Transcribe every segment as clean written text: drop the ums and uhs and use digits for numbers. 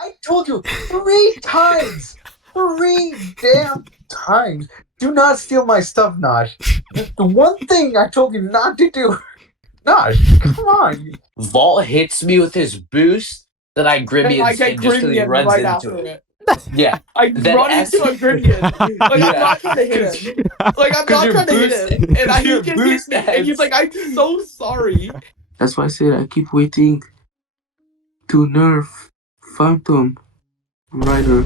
I told you 3 times! 3 damn times! Do not steal my stuff, Nosh. The one thing I told you not to do. Nosh, come on. Vault hits me with his boost, then I And Grimmian I get him just because he Grimmian runs right into after it. it. Yeah. I Then run into a Grimmian. Like, I'm not trying to hit him. Like, I'm not your trying to hit boost- him. And he your just boost hits me, and he's like, I'm so sorry. That's why I said I keep waiting to nerf Phantom Rider.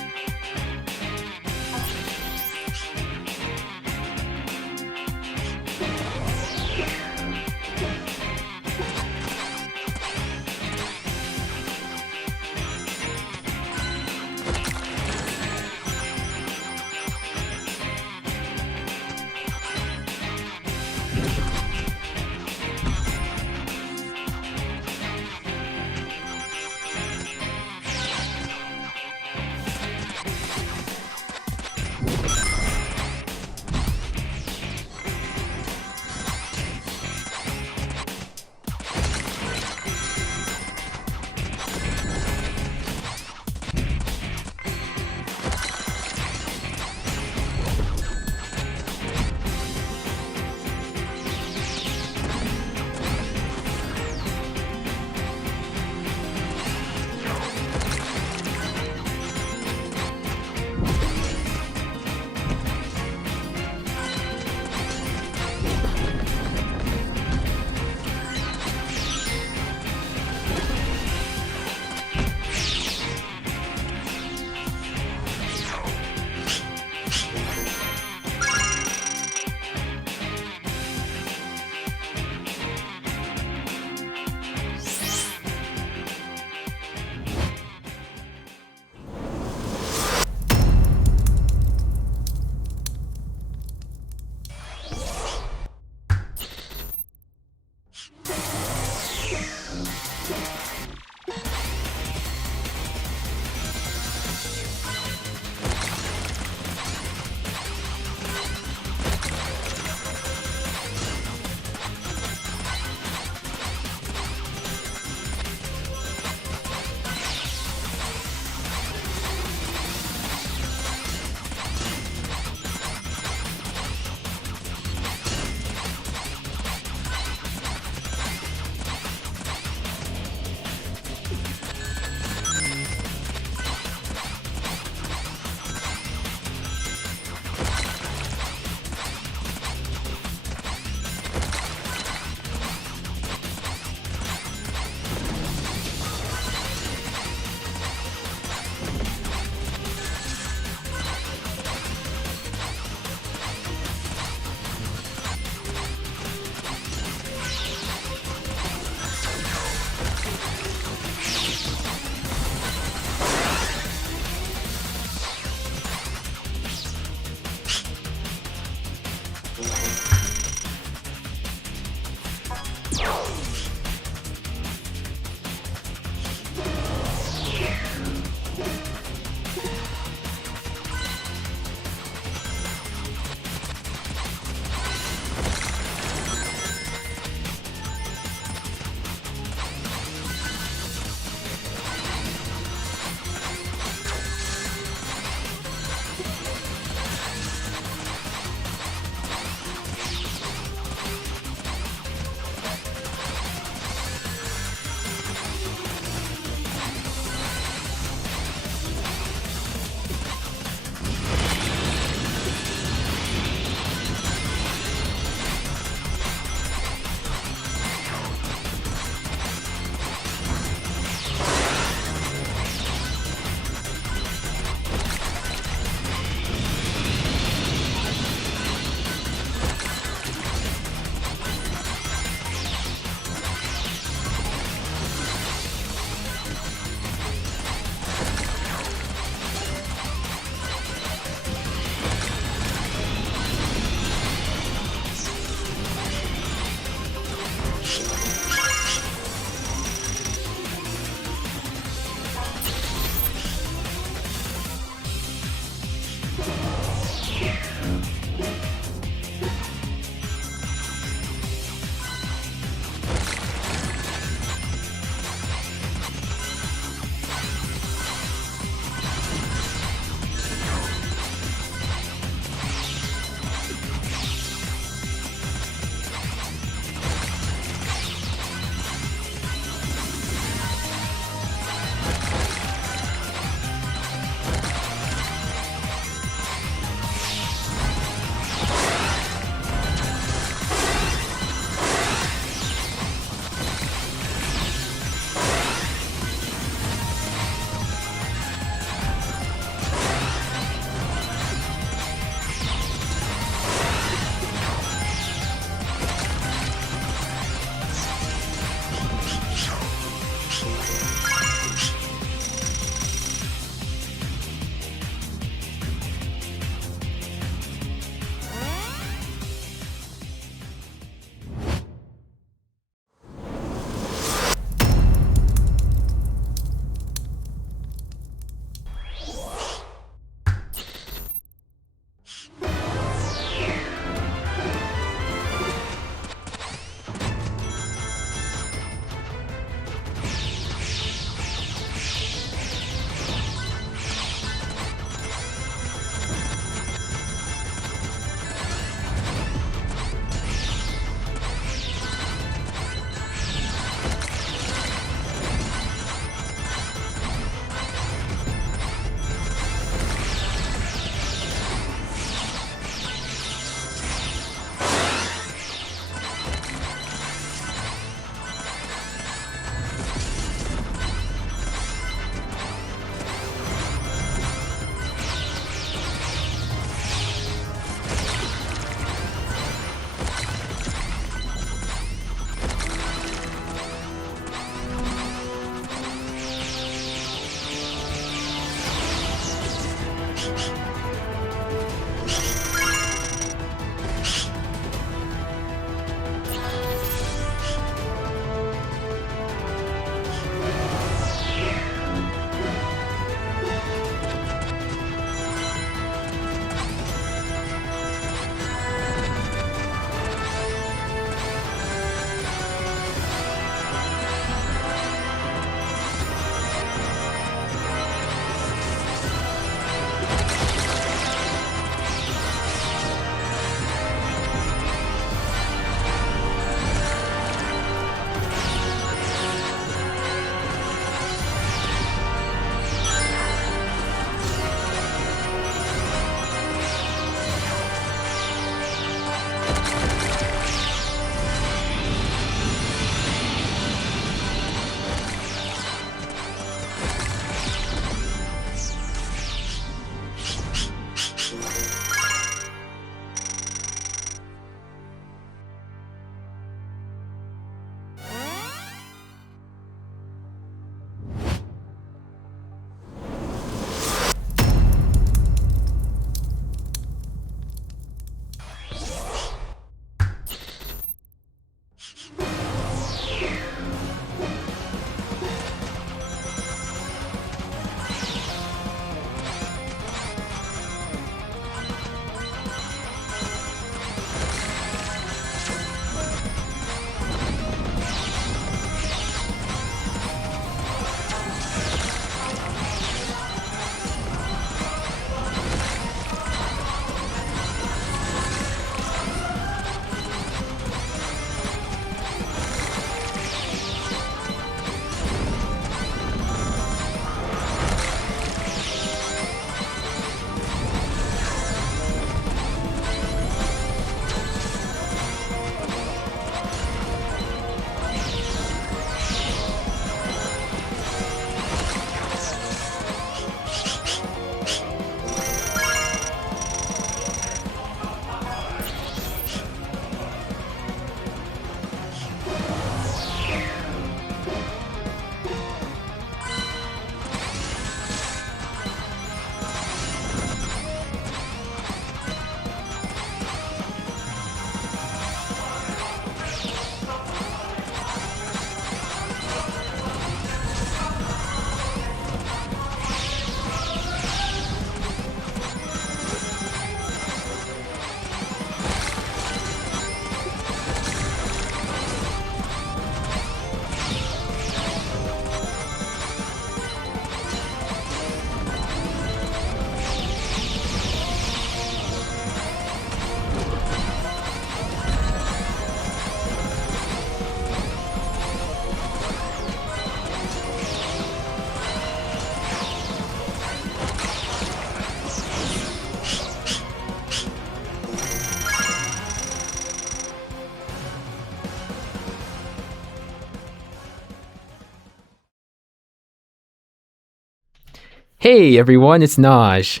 Hey everyone, it's Naj.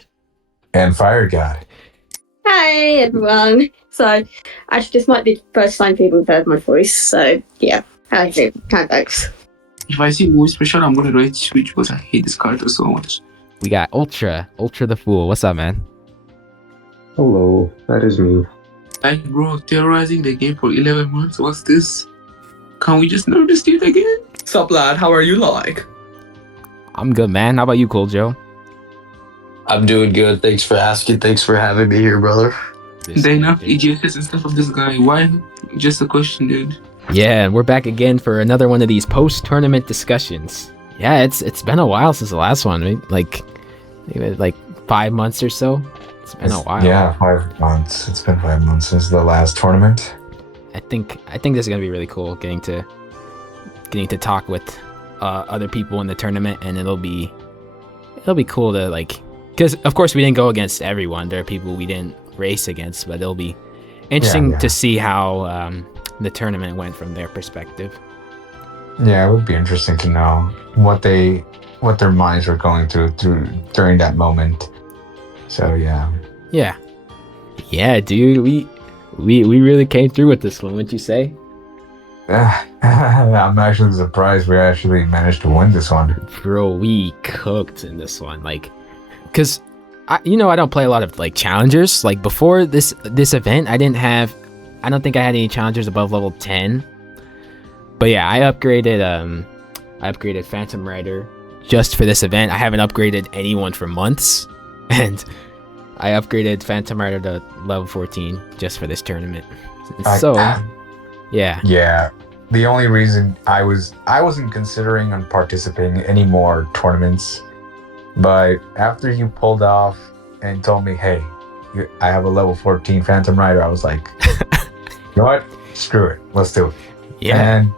And Fire God. Hi everyone. So, actually, this might be the first time people have heard my voice. So, yeah, how you doing? Hi, folks. If I see voice pressure, I'm gonna write switch because I hate this character so much. We got Ultra the Fool. What's up, man? Hello, that is me. Like, bro, terrorizing the game for 11 months. What's this? Can we just nerf this dude again? Sup, lad? How are you like? I'm good, man. How about you, Cool Joe? I'm doing good. Thanks for asking. Thanks for having me here, brother. They enough EGSs and stuff of this guy. Why? Just a question, dude. Yeah, we're back again for another one of these post-tournament discussions. Yeah, it's been a while since the last one, right? Like 5 months or so. It's been a while. Yeah, 5 months. It's been 5 months since the last tournament. I think this is gonna be really cool, getting to talk with other people in the tournament, and it'll be cool to like, because of course we didn't go against everyone. There are people we didn't race against, but it'll be interesting to see how the tournament went from their perspective. Yeah, it would be interesting to know what their minds were going through during that moment. So yeah. Yeah, dude, we really came through with this one, wouldn't you say? I'm actually surprised we actually managed to win this one. Bro, we cooked in this one, like, cause I don't play a lot of like challengers. Like before this event, I don't think I had any challengers above level 10. But yeah, I upgraded Phantom Rider just for this event. I haven't upgraded anyone for months, and I upgraded Phantom Rider to level 14 just for this tournament. Yeah. Yeah. The only reason I wasn't considering on participating in any more tournaments, but after you pulled off and told me, hey, I have a level 14 Phantom Rider, I was like, you know what? Screw it. Let's do it. Yeah. And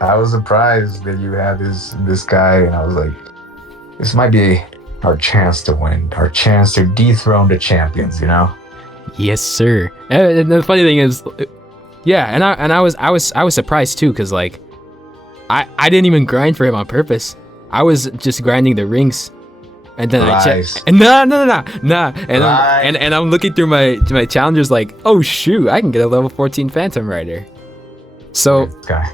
I was surprised that you had this guy, and I was like, this might be our chance to win, our chance to dethrone the champions, you know? Yes, sir. And the funny thing is, yeah, and I was surprised too, because like I didn't even grind for him on purpose. I was just grinding the rings, and then I checked. And nah. And I'm looking through my challengers like, oh shoot, I can get a level 14 Phantom Rider. So This guy.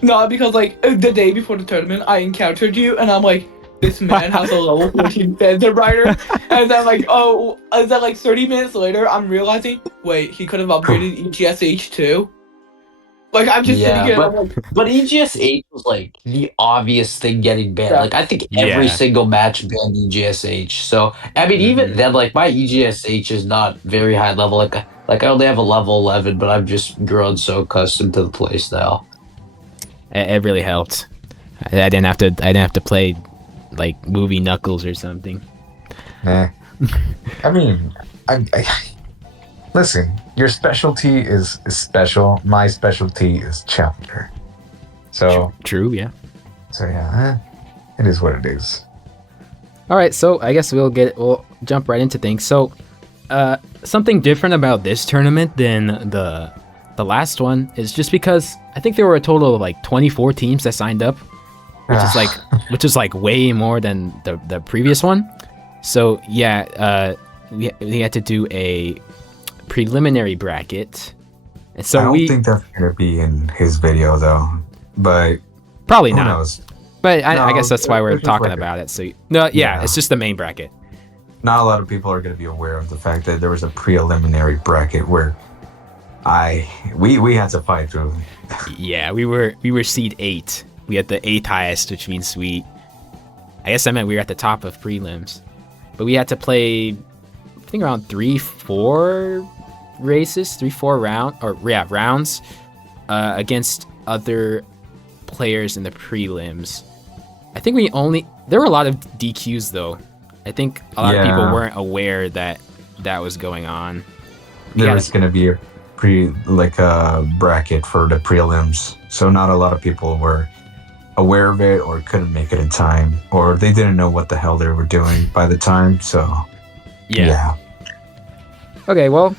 No, because like the day before the tournament, I encountered you, and I'm like, this man has a level 14 Phantom Rider, and then like, oh, is that like 30 minutes later, I'm realizing, wait, he could have upgraded EGSH too. Like I'm just sitting here, and I'm like, But EGSH was like the obvious thing getting banned. Yeah. Like I think every single match banned EGSH. So I mean, even then, like my EGSH is not very high level. Like I only have a level 11, but I've just grown so accustomed to the playstyle. it really helped. I didn't have to play like movie Knuckles or something. I mean, listen, your specialty is special. My specialty is challenger. So True, yeah. So yeah, it is what it is. All right, so I guess we'll jump right into things. So, something different about this tournament than the last one is just because I think there were a total of like 24 teams that signed up, which is like way more than the previous one. So yeah, we had to do a preliminary bracket, and so I don't think that's gonna be in his video though, but probably who not. knows? But I guess that's why we're it's just talking like about it. So no, yeah, it's just the main bracket. Not a lot of people are gonna be aware of the fact that there was a preliminary bracket where we had to fight through. Yeah, we were seed 8. We had the 8th highest, which means I guess that meant we were at the top of prelims. But we had to play, I think around 3-4 rounds against other players in the prelims. I think there were a lot of DQs though. I think a lot of people weren't aware that was going on. There was gonna be a bracket for the prelims, so not a lot of people were aware of it or couldn't make it in time, or they didn't know what the hell they were doing by the time. So yeah. Okay, well,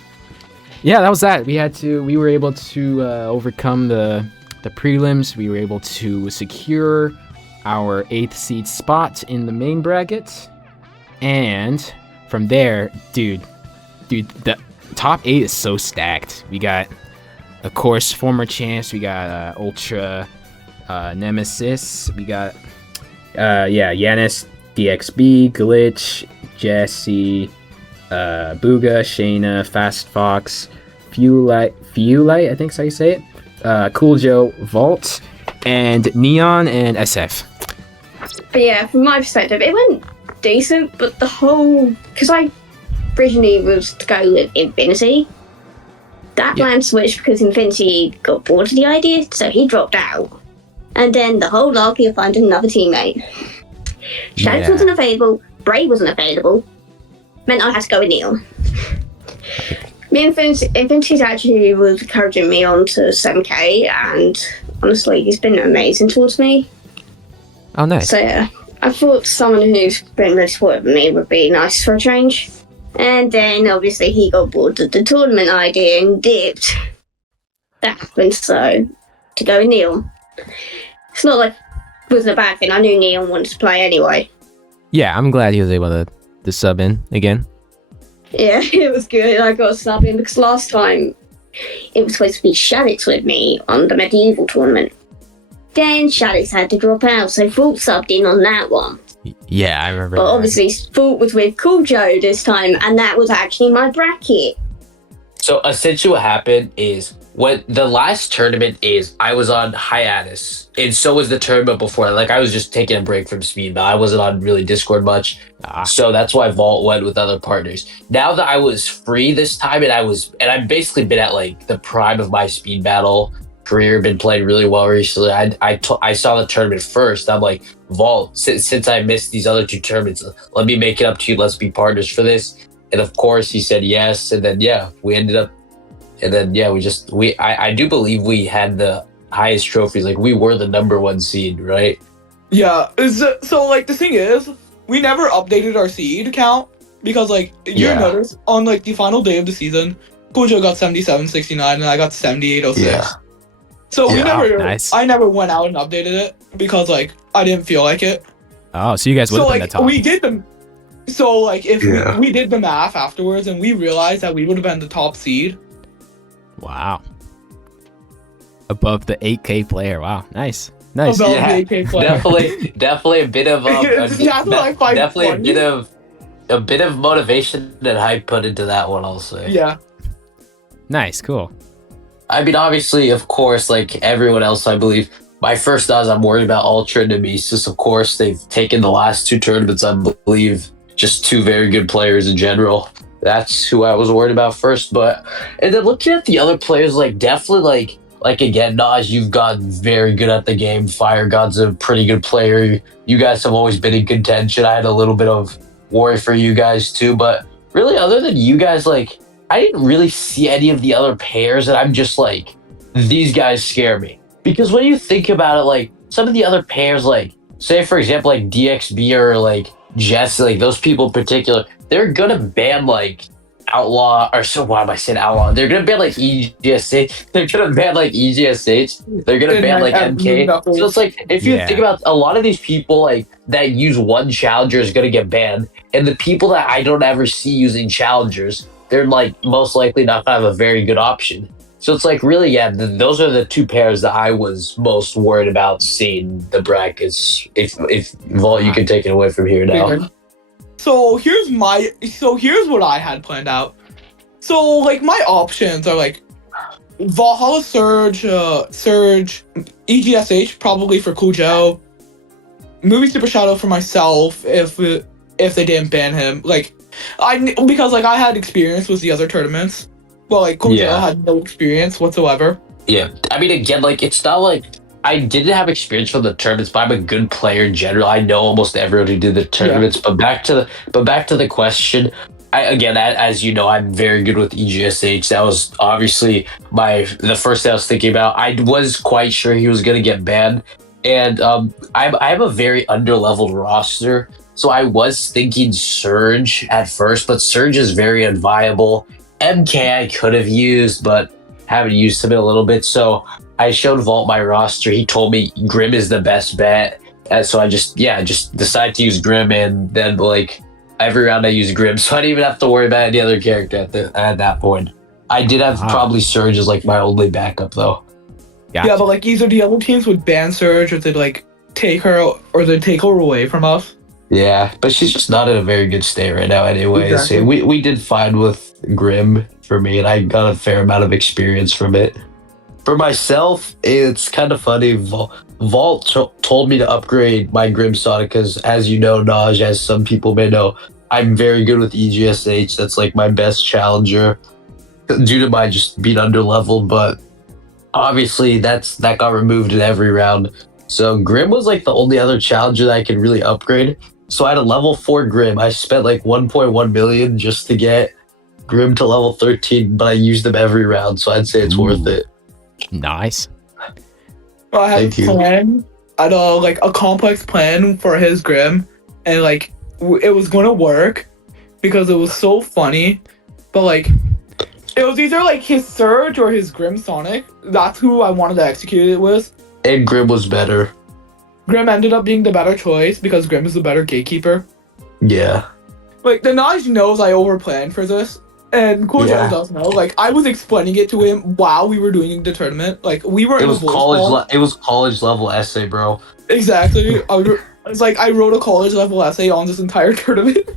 yeah, that was that. We were able to overcome the prelims. We were able to secure our 8th seed spot in the main bracket. And from there, dude, the top 8 is so stacked. We got, of course, former champs. We got Ultra Nemesis. We got, Yanis, DXB, Glitch, Jesse, Booga, Shayna, Fast Fox, Fuelite, I think is how you say it. Cool Joe, Valt, and Neon and SF. But yeah, from my perspective, it went decent, but because I originally was to go with Infinity, that plan switched because Infinity got bored of the idea, so he dropped out. And then the whole arcade found another teammate. Shadows wasn't available, Bray wasn't available, meant I had to go with Neil. Infinity's actually was encouraging me on to 7k, and honestly, he's been amazing towards me. Oh, nice. So yeah, I thought someone who's been really supportive of me would be nice for a change. And then obviously he got bored of the tournament idea and dipped. That happened, so to go with Neil. It's not like it wasn't a bad thing. I knew Neil wanted to play anyway. Yeah, I'm glad he was able to sub in again. Yeah, it was good. I got subbed in because last time it was supposed to be Shaddix with me on the medieval tournament. Then Shaddix had to drop out, so Valt subbed in on that one. Yeah, I remember. But that. obviously, Valt was with Cool Joe this time, and that was actually my bracket. So essentially what happened is when the last tournament is I was on hiatus, and so was the tournament before. Like I was just taking a break from Speedball. I wasn't on really Discord much. So that's why Valt went with other partners. Now that I was free this time and I've basically been at like the prime of my speed battle career, been playing really well recently. I saw the tournament first. I'm like, Valt, since I missed these other 2 tournaments, let me make it up to you. Let's be partners for this. And of course he said yes. And then, we ended up, and then, I do believe we had the highest trophies. Like we were the number 1 seed, right? Yeah. So like the thing is, we never updated our seed count because like you notice on like the final day of the season, Cool Joe got 77.69 and I got 78.06. Yeah. So Nice. I never went out and updated it because like I didn't feel like it. Oh, so you guys would have been the top. We did them. So like if we did the math afterwards and we realized that we would have been the top seed. Wow. Above the 8K player. Wow. Nice. Nice. Above Yeah, the 8K player. definitely a bit of a bit of motivation that I put into that one, I'll say. Yeah. Nice. Cool. I mean, obviously, of course, like everyone else, I believe, my first thought is I'm worried about Ultra and Nemesis. Of course, they've taken the last 2 tournaments, I believe, just 2 very good players in general. That's who I was worried about first. And then looking at the other players, like definitely like again, Naj, you've gotten very good at the game. Fire God's a pretty good player. You guys have always been in contention. I had a little bit of worry for you guys too, but really other than you guys, like I didn't really see any of the other pairs, and I'm just like, these guys scare me. Because when you think about it, like some of the other pairs, like say for example, like DXB or like Jess, like those people in particular, they're gonna ban like Outlaw, or so why am I saying Outlaw? They're gonna ban like EGSH. They're gonna ban like EGSH. They're gonna ban like MK. So it's like if you think about a lot of these people like that use one challenger is gonna get banned, and the people that I don't ever see using challengers, they're like most likely not gonna have a very good option. So it's like really, those are the 2 pairs that I was most worried about seeing the brackets. If Valt, you can take it away from here now. So here's what I had planned out. So like my options are like Valhalla Surge, EGSH probably for Cool Joe, Movie Super Shadow for myself if they didn't ban him. Like because like I had experience with the other tournaments. Well, like Cool Joe had no experience whatsoever. Yeah, I mean again, like it's not like I didn't have experience from the tournaments, but I'm a good player in general. I know almost everyone who did the tournaments. But back to the question. As you know, I'm very good with EGSH. That was obviously the first thing I was thinking about. I was quite sure he was gonna get banned, and I have a very underleveled roster, so I was thinking Surge at first, but Surge is very unviable. MK I could have used, but haven't used him in a little bit, so I showed Valt my roster. He told me Grim is the best bet. And so I just decided to use Grim, and then like every round I use Grim, so I didn't even have to worry about any other character at that point. I did have probably Surge as like my only backup though. Gotcha. Yeah, but like either the other teams would ban Surge or they'd like take her away from us. Yeah, but she's just not in a very good state right now anyways. Exactly. We did fine with Grim for me, and I got a fair amount of experience from it. For myself, it's kind of funny. Valt told me to upgrade my Grim Sonic because, as you know, Naj, as some people may know, I'm very good with EGSH. That's like my best challenger due to my just being under level, but obviously that got removed in every round. So Grim was like the only other challenger that I could really upgrade. So I had a level 4 Grim. I spent like 1.1 million just to get Grim to level 13, but I used them every round, so I'd say it's worth it. Nice. Well, I had Thank a you. plan. I had a complex plan for his Grim, and like it was gonna work because it was so funny. But like it was either like his Surge or his Grim Sonic. That's who I wanted to execute it with. And Grim was better. Grim ended up being the better choice because Grim is the better gatekeeper. Yeah. Like, the Naj knows I overplanned for this, and Cool Joe does know. Like, I was explaining it to him while we were doing the tournament. Like, we were It was college level essay, bro. Exactly. It's like I wrote a college level essay on this entire tournament.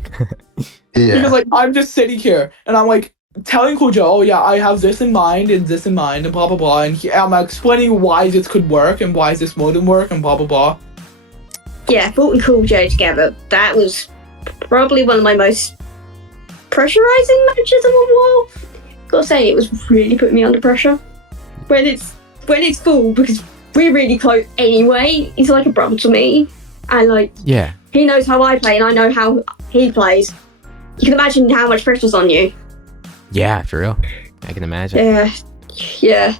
Yeah. Because like I'm just sitting here and I'm like telling Cool Joe, oh yeah, I have this in mind and this in mind and blah blah blah, and I'm explaining why this could work and why this wouldn't work and blah blah blah. Yeah, Valt and Cool Joe together. That was probably one of my most pressurizing matches of a while. Gotta say, it was really putting me under pressure. When it's full, because we're really close anyway. He's like a brother to me, and like he knows how I play and I know how he plays. You can imagine how much pressure's on you. Yeah, for real. I can imagine. Yeah.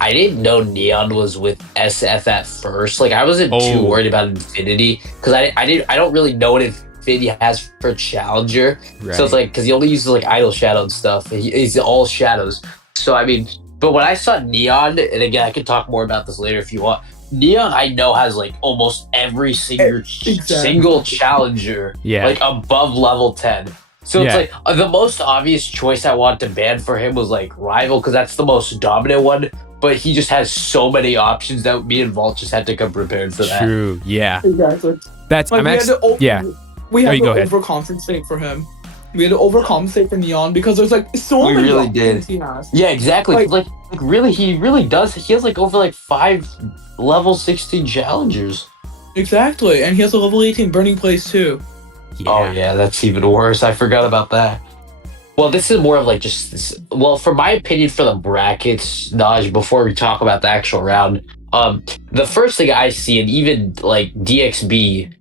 I didn't know Neon was with SF at first. Like, I wasn't too worried about Infinity because I don't really know what Infinity has for Challenger. Right. So it's like, because he only uses like Idle Shadow and stuff. He's all shadows. So I mean, but when I saw Neon, and again, I could talk more about this later if you want. Neon, I know, has like almost every single challenger, like above level 10. So it's like the most obvious choice I want to ban for him was like Rival, because that's the most dominant one. But he just has so many options that me and Valt just had to come prepared for that. True. Yeah. Exactly. That's like, we had to overcompensate for him. We had to overcompensate for Neon because there's like so many really options did. he has. Yeah, exactly. Like really, he really does. He has like over like 5 level 16 challengers. Exactly, and he has a level 18 Burning Place too. Yeah. Oh yeah, that's even worse. I forgot about that. Well, this is more of like just this. Well, for my opinion, for the brackets, Naj, before we talk about the actual round, the first thing I see, and even like DXB,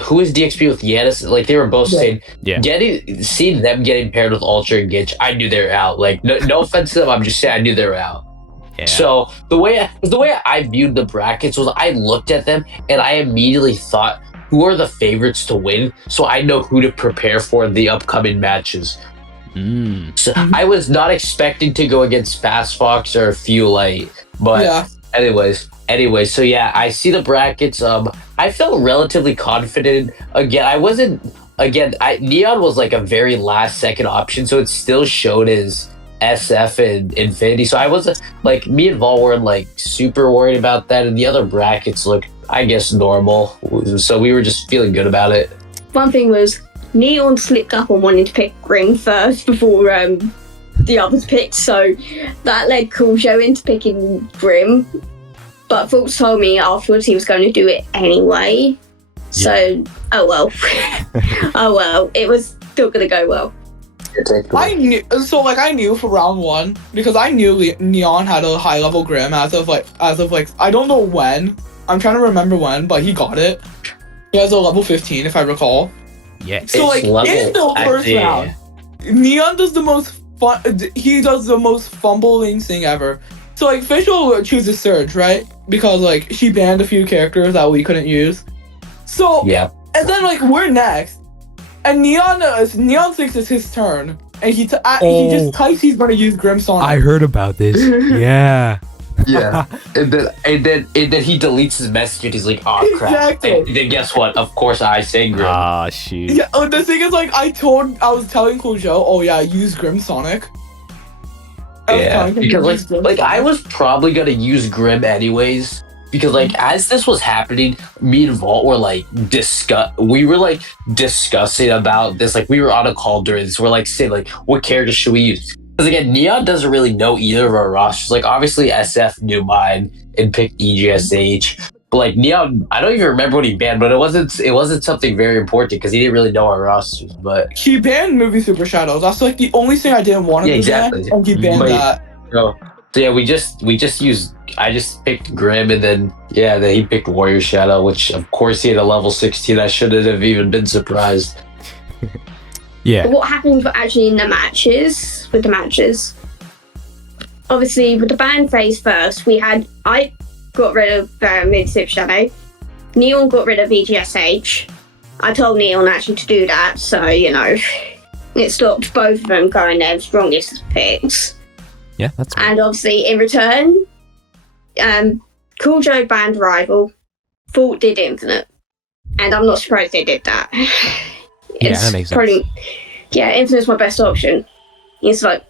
who is DXB with Yanis? Like they were both saying, seeing them getting paired with Ultra and Gitch, I knew they were out. Like no offense to them, I'm just saying I knew they were out. Yeah. So the way I viewed the brackets was I looked at them and I immediately thought, who are the favorites to win? So I know who to prepare for in the upcoming matches. So I was not expecting to go against Fast Fox or Fuel Light, but anyways, so yeah, I see the brackets. I felt relatively confident. Neon was like a very last second option, so it still showed as SF and Infinity. So I wasn't like, me and Vol weren't like super worried about that, and the other brackets looked, I guess, normal. So we were just feeling good about it. One thing was, Neon slipped up on wanting to pick Grim first before the others picked, so that led Cool Joe into picking Grim. But Fultz told me afterwards he was going to do it anyway. So, oh well, it was still going to go well. I knew for round 1 because I knew Neon had a high level Grim as of like I don't know when. I'm trying to remember when, but he got it. He has a level 15 if I recall. Yeah. So like in the first round, Neon does the most fun. He does the most fumbling thing ever. So like Fischl chooses Surge, right? Because like she banned a few characters that we couldn't use. So and then like we're next, and Neon thinks it's his turn, and he just types he's gonna use Grim Sonic. I heard about this. Yeah. Yeah, and then he deletes his message and he's like, "Oh crap!" Exactly. And then guess what? Of course, I say Grim. Ah, shoot. Yeah, the thing is, like, I was telling Cool Joe, oh yeah, use Grim Sonic. Yeah, because like I was probably gonna use Grim anyways. Because like as this was happening, me and Vault were like discussing about this. Like we were on a call during this. We're like saying like, what character should we use? Because again, Neon doesn't really know either of our rosters. Like obviously SF knew mine and picked EGSH. But like Neon, I don't even remember what he banned, but it wasn't something very important because he didn't really know our rosters. But he banned Movie Super Shadows. That's like the only thing I didn't want him to exactly. ban, and he banned that. So yeah, we just used. I just picked Grim, and then he picked Warrior Shadow, which of course he had a level 16. I shouldn't have even been surprised. Yeah. What happened actually in the matches? Obviously, with the ban phase first, I got rid of Mid-Sip Shadow. Neon got rid of EGSH. I told Neon actually to do that, so, it stopped both of them going their strongest picks. Yeah, that's good. And obviously, in return, Cool Joe banned Rival. Valt did Infinite. And I'm not surprised they did that. Yeah, that makes sense. Yeah, Infinite's my best option. It's like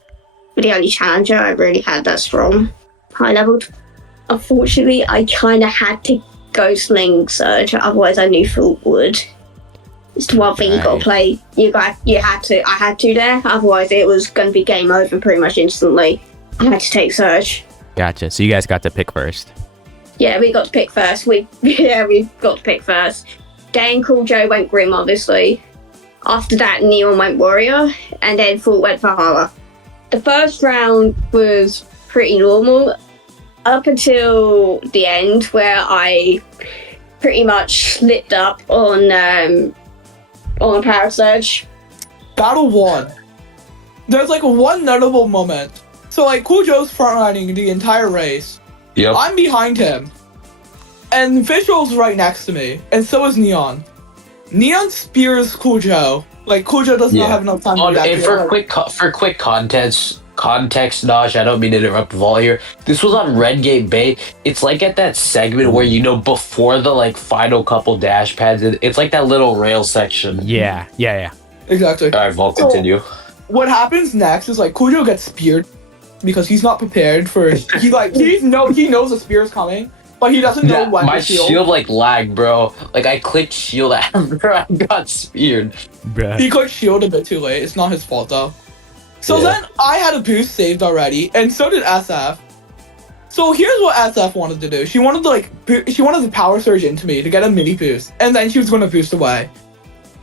the only challenger I really had that strong, high leveled. Unfortunately, I kind of had to go Sling Surge, otherwise I knew Valt would. It's the one thing you got to play. I had to there, otherwise it was going to be game over pretty much instantly. I had to take Surge. Gotcha. So you guys got to pick first. Yeah, we got to pick first. We got to pick first. Then Cool Joe went Grim, obviously. After that, Neon went Warrior, and then Valt went Valhalla. The first round was pretty normal, up until the end, where I pretty much slipped up on Power Surge. Battle 1. There's like one notable moment. So like Cool Joe's frontrunning the entire race. Yep. I'm behind him. And Visual's right next to me. And so is Neon. Neon spears Cool Joe. Like Cool Joe does not have enough time to do that. And for quick context, Naj, I don't mean to interrupt Vol here. This was on Red Gate Bay. It's like at that segment where before the like final couple dash pads, it's like that little rail section. Yeah. Exactly. All right, Vol, continue. What happens next is like Cool Joe gets speared because he's not prepared for he knows the spear is coming, but he doesn't know when my to shield. shield like lagged, bro. Like I clicked shield after I got speared. Bruh. He clicked shield a bit too late. It's not his fault though. So then I had a boost saved already, and so did SF. So here's what SF wanted to do. She wanted to power surge into me to get a mini boost, and then she was going to boost away.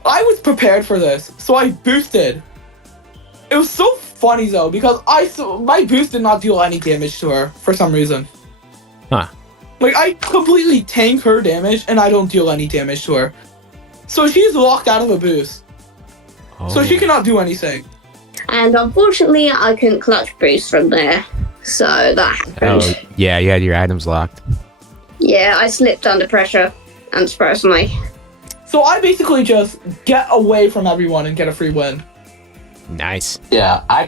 I was prepared for this, so I boosted. It was so funny though because my boost did not deal any damage to her for some reason. Huh. Like I completely tank her damage, and I don't deal any damage to her. So she's locked out of a boost. So she cannot do anything. And unfortunately, I couldn't clutch boost from there. So that happened. Oh, yeah, you had your items locked. Yeah, I slipped under pressure, unsurprisingly. So I basically just get away from everyone and get a free win. Nice. Yeah, I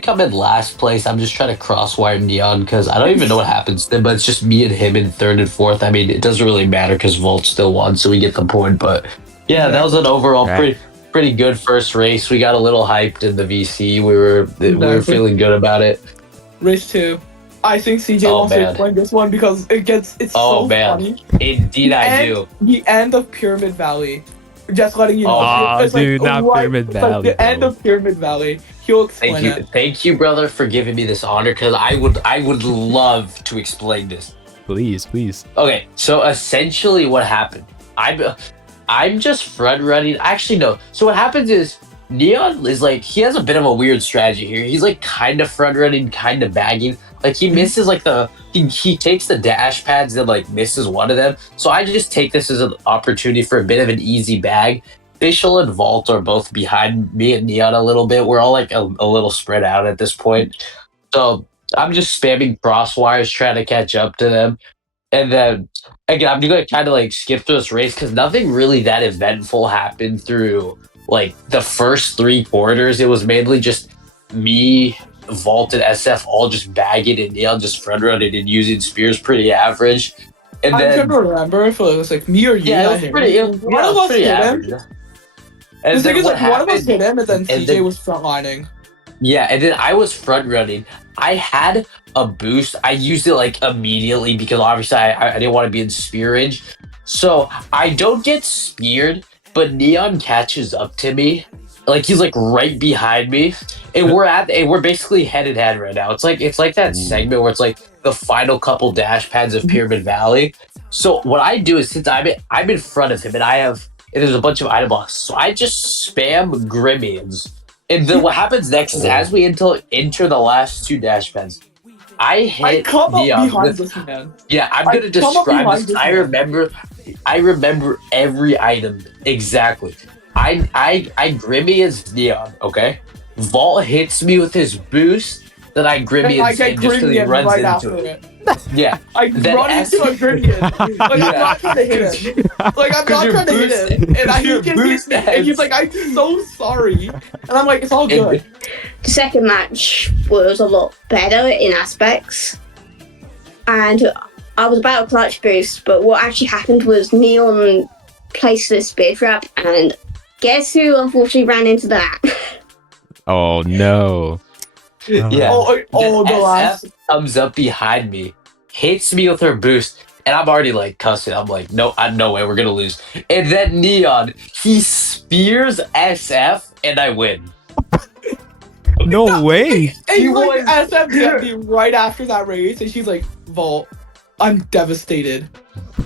come in last place. I'm just trying to crosswire Neon because I don't even know what happens then, but it's just me and him in third and fourth. I mean, it doesn't really matter because Volt still won, so we get the point. But yeah, that was an overall pretty good first race. We got a little hyped in the VC. We were feeling good about it. Race 2. I think CJ wants to explain this one because it's so funny. Indeed, I do. The end of Pyramid Valley. Just letting you know. Oh, It's dude, not Pyramid Valley. Like the end of Pyramid Valley. He'll explain it. Thank you, brother, for giving me this honor because I would love to explain this. Please. Okay, so essentially what happened? I'm just front running. Actually, no. So what happens is Neon is like he has a bit of a weird strategy here. He's like kind of front running, kind of bagging. Like he misses like he takes the dash pads and like misses one of them. So I just take this as an opportunity for a bit of an easy bag. Facial and Vault are both behind me and Neon a little bit. We're all like a little spread out at this point. So I'm just spamming crosswires trying to catch up to them. And then again, I'm gonna kind of like skip through this race because nothing really that eventful happened through like the first 3 quarters. It was mainly just me Valt and SF all just bagging and Neon just front running and using spears pretty average. And I'm then trying to remember if it was like me or you. yeah, it that was hit pretty. him. It was, One yeah, it of was us pretty hit him. average. The And thing then is, what like, one of us happened? hit him, and then and CJ then- was frontlining. Yeah, and then I was front running. I had a boost. I used it like immediately because obviously I didn't want to be in spear range. So I don't get speared, but Neon catches up to me. Like he's like right behind me, and we're basically head in head right now. It's like that segment where it's like the final couple dash pads of Pyramid Valley. So what I do is since I'm in front of him and there's a bunch of item blocks, so I just spam Grimians. And then what happens next is as we enter the last 2 dash pads, I I hit come up Neon behind with this man. yeah, I'm I gonna come up describe behind this. this I man. remember every item exactly. I Grimmy as Neon, okay? Vault hits me with his boost, then I Grimmy And I as get him just because he Grimian runs right into after it. it. Yeah. I Then run into a Grimian. Like, I'm Yeah. not trying to hit him. Like, I'm not your trying to hit boost- him. And your he just hits boost me. And he's like, I'm so sorry. And I'm like, it's all good. The second match was a lot better in aspects, and I was about to clutch boost, but what actually happened was Neon placed the spear trap, and guess who unfortunately ran into that? Oh no. Yeah. Oh, the Then last. SF comes up behind me, hits me with her boost, and I'm already like cussing. I'm like, no way, we're gonna lose. And then Neon, he spears SF, and I win. No way. And He like, was- SFB right after that race, and she's like, Vault, I'm devastated.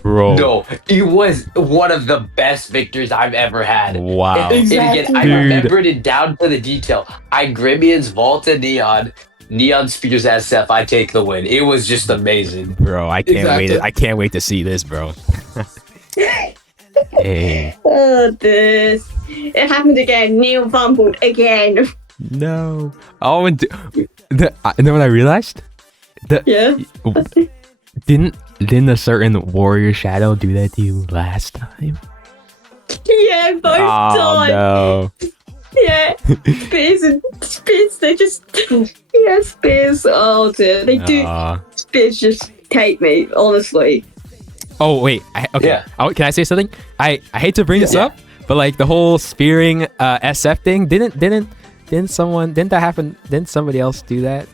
Bro. No, it was one of the best victories I've ever had. Wow. And again, I Exactly. remembered it down to the detail. I Grimian's Vault and Neon spears SF. I take the win. It was just amazing. Bro, I can't wait. Exactly. I can't wait to see this, bro. Hey. Oh, this. It happened again. Neon fumbled again. No. Oh, and then when I realized Yeah. didn't a certain warrior shadow do that to you last time? Yeah, both Oh times. no. Yeah. Spears, they just. Yeah, Spears. Oh, dear. They do. Spears just take me, honestly. Oh wait. Okay. Yeah. Oh, can I say something? I hate to bring this Yeah. up, but like the whole spearing SF thing didn't that happen? Didn't somebody else do that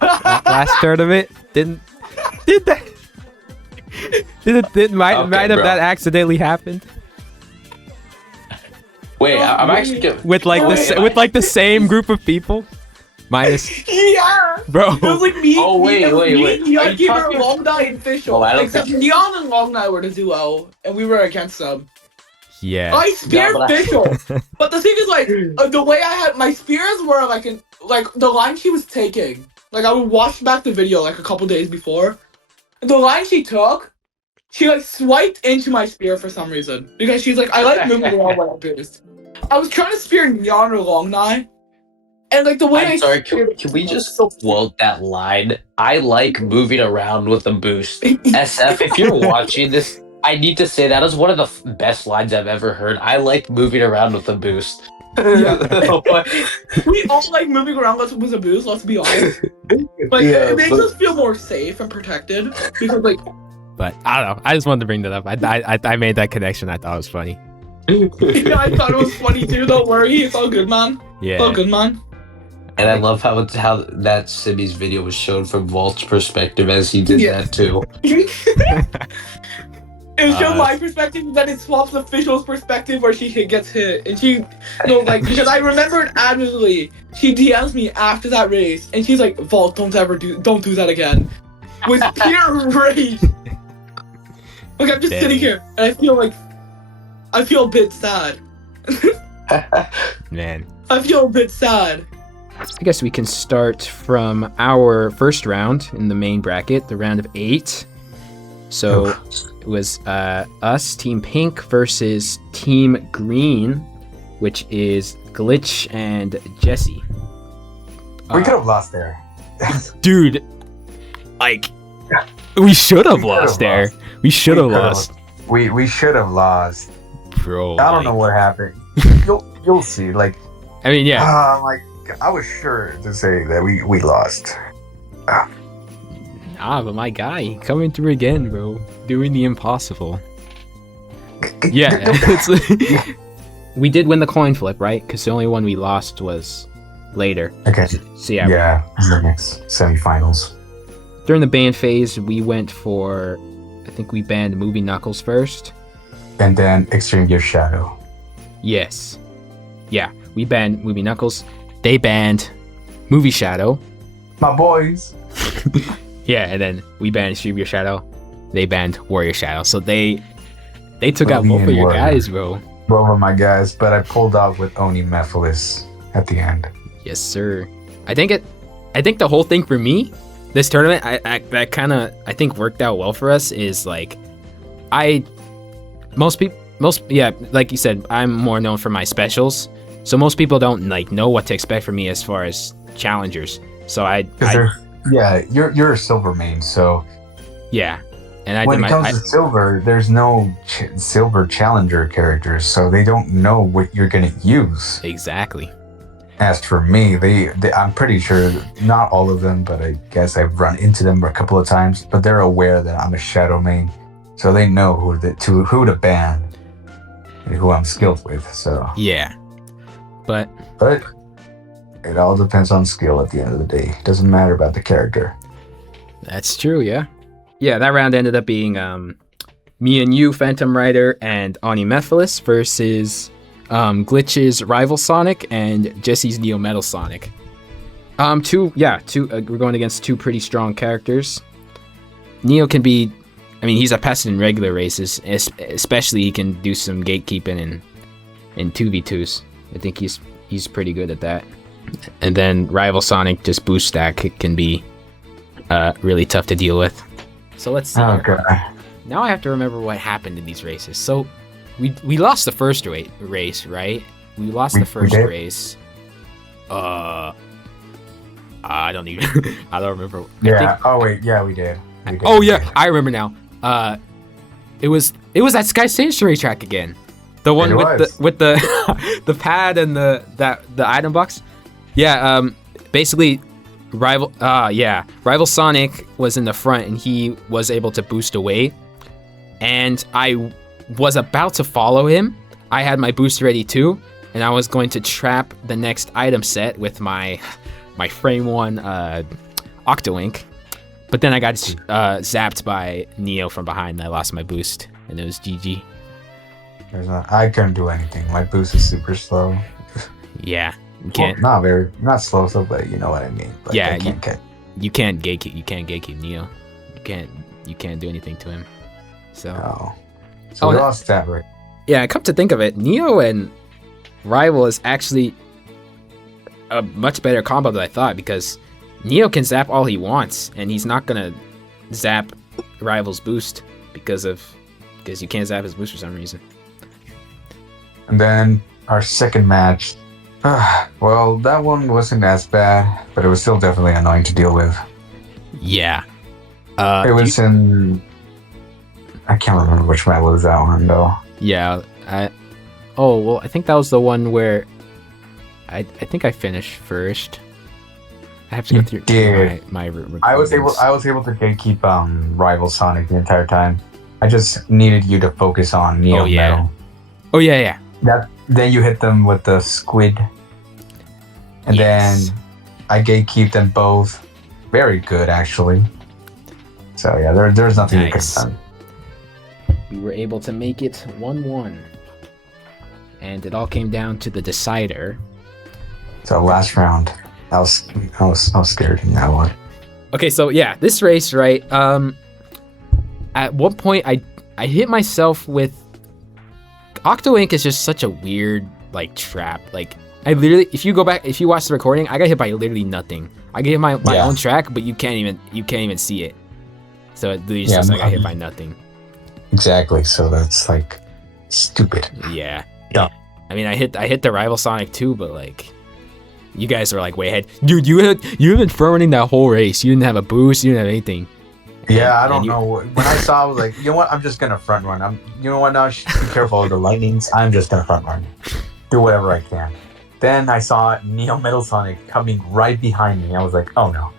last tournament? Did that? Might have bro. that accidentally happened Wait, I'm actually gonna. with like the same group of people? Minus, Yeah. bro. It was like me. Oh, wait, it was wait, me, wait. Are Neon you Keeper, talking- Long Night, and Fischl. Oh, I don't Except think- Neon and Long Night were the duo, and we were against them. Yeah. I speared but I- Fischl. But the thing is, like, the way I had my spears were like the line she was taking. Like, I would watch back the video like a couple days before. And the line she took, she like swiped into my spear for some reason because she's like, I like moving around when I boost. I was trying to spear Neon or Long Night, and like the way I'm I sorry, speared- can we just quote that line? I like moving around with a boost. SF, if you're watching this, I need to say that is one of the best lines I've ever heard. I like moving around with a boost. We all like moving around with a boost, let's be honest. Like, Yeah, it makes but- us feel more safe and protected because, like, But I don't know. I just wanted to bring that up. I made that connection. I thought it was funny. yeah, I thought it was funny too. Don't worry, it's all good, man. Yeah. It's all good, man. And I love how that Simmie's video was shown from Valt's perspective as he did Yeah. that too. It shows my perspective, and then it swaps official's perspective where she gets hit, and she, like, because I remember it admirably. She DMs me after that race, and she's like, "Vault, don't do that again," with pure rage. Like, I'm just Dang. sitting here, and I feel a bit sad. Man. I feel a bit sad. I guess we can start from our first round in the main bracket, the round of 8. So it was us, Team Pink, versus Team Green, which is Glitch and Jesse. We could have lost there. Dude, like, we should have We could've lost there. lost. We should have We could've lost. We should have lost. Bro. I don't know what happened. You'll see. Like, I mean, yeah. oh my was sure to say that we lost. But my guy coming through again, bro, doing the impossible. Yeah, we did win the coin flip, right? Because the only one we lost was later. Okay. So yeah, Yeah, in the next semifinals. during the ban phase, we went for, I think we banned Movie Knuckles first. And then Extreme Gear Shadow. Yes. Yeah, we banned Movie Knuckles. They banned Movie Shadow. My boys. Yeah, and then we banned Extreme Gear Shadow. They banned Warrior Shadow. So they took out both of your Warrior. guys, bro. Both of my guys, but I pulled off with Oni Mephiles at the end. Yes, sir. I think the whole thing for me, this tournament, that kind of I think worked out well for us. Is like, most like you said, I'm more known for my specials, so most people don't like know what to expect from me as far as challengers. So You're a silver main, so yeah, and I when did it comes to silver, there's no silver challenger characters, so they don't know what you're gonna use. exactly. As for me, I'm pretty sure not all of them, but I guess I've run into them a couple of times. But they're aware that I'm a shadow main, so they know who to ban and who I'm skilled with. So Yeah, but it all depends on skill at the end of the day. It doesn't matter about the character. that's true. Yeah, that round ended up being me and you, Phantom Rider, and Ani Mephiles versus Glitch's Rival Sonic and Jesse's Neo Metal Sonic. We're going against two pretty strong characters. Neo can be, he's a pest in regular races, especially he can do some gatekeeping in 2v2s. I think he's pretty good at that. And then Rival Sonic, just boost stack, it can be really tough to deal with. So let's see. Okay. Now I have to remember what happened in these races. So we lost the first race, right? We lost the first did? race. I don't even. I don't remember. Yeah. We did. Oh yeah, I remember now. It was that Sky Station track again. The one with the the pad and the item box. Yeah. Basically, Rival Sonic was in the front and he was able to boost away, and I was about to follow him. I had my boost ready too, and I was going to trap the next item set with my frame 1 Octowink, but then I got zapped by Neo from behind and I lost my boost, and it was GG. I couldn't do anything. My boost is super slow. Yeah, you can't. Well, not slow, but you know what I mean. Like, Yeah, you can't get. you can't gatekeep Neo. You can't do anything to him. So No. So we lost that, right? yeah, come to think of it, Neo and Rival is actually a much better combo than I thought, because Neo can zap all he wants and he's not gonna zap Rival's boost because you can't zap his boost for some reason. And then our second match. Well, that one wasn't as bad, but it was still definitely annoying to deal with. Yeah. It was I can't remember which map was that one though. Yeah. I think that was the one where I think I finished first. I have to go through my I was able to gatekeep Rival Sonic the entire time. I just needed you to focus on Neo Metal. Oh yeah. Then you hit them with the squid. And then I gatekeep them both. Very good, actually. So yeah, there's nothing you could have done. We were able to make it 1-1. And it all came down to the decider. So last round, I was scared in that one. Okay, so yeah, this race, right? At one point, I hit myself with Octoink is just such a weird like trap. Like I literally, if you watch the recording, I got hit by literally nothing. I got hit my own track, but you can't even see it. So it literally just like I hit by nothing. Exactly. So that's like stupid. Yeah. I mean, I hit the Rival Sonic too, but like, you guys are like way ahead, dude. You've been front running that whole race. You didn't have a boost. You didn't have anything. Yeah, I don't know. When I saw, I was like, you know what? I'm just gonna front run. You know what? Now be careful of the lightnings. I'm just gonna front run. Do whatever I can. Then I saw Neo Metal Sonic coming right behind me. I was like, oh no.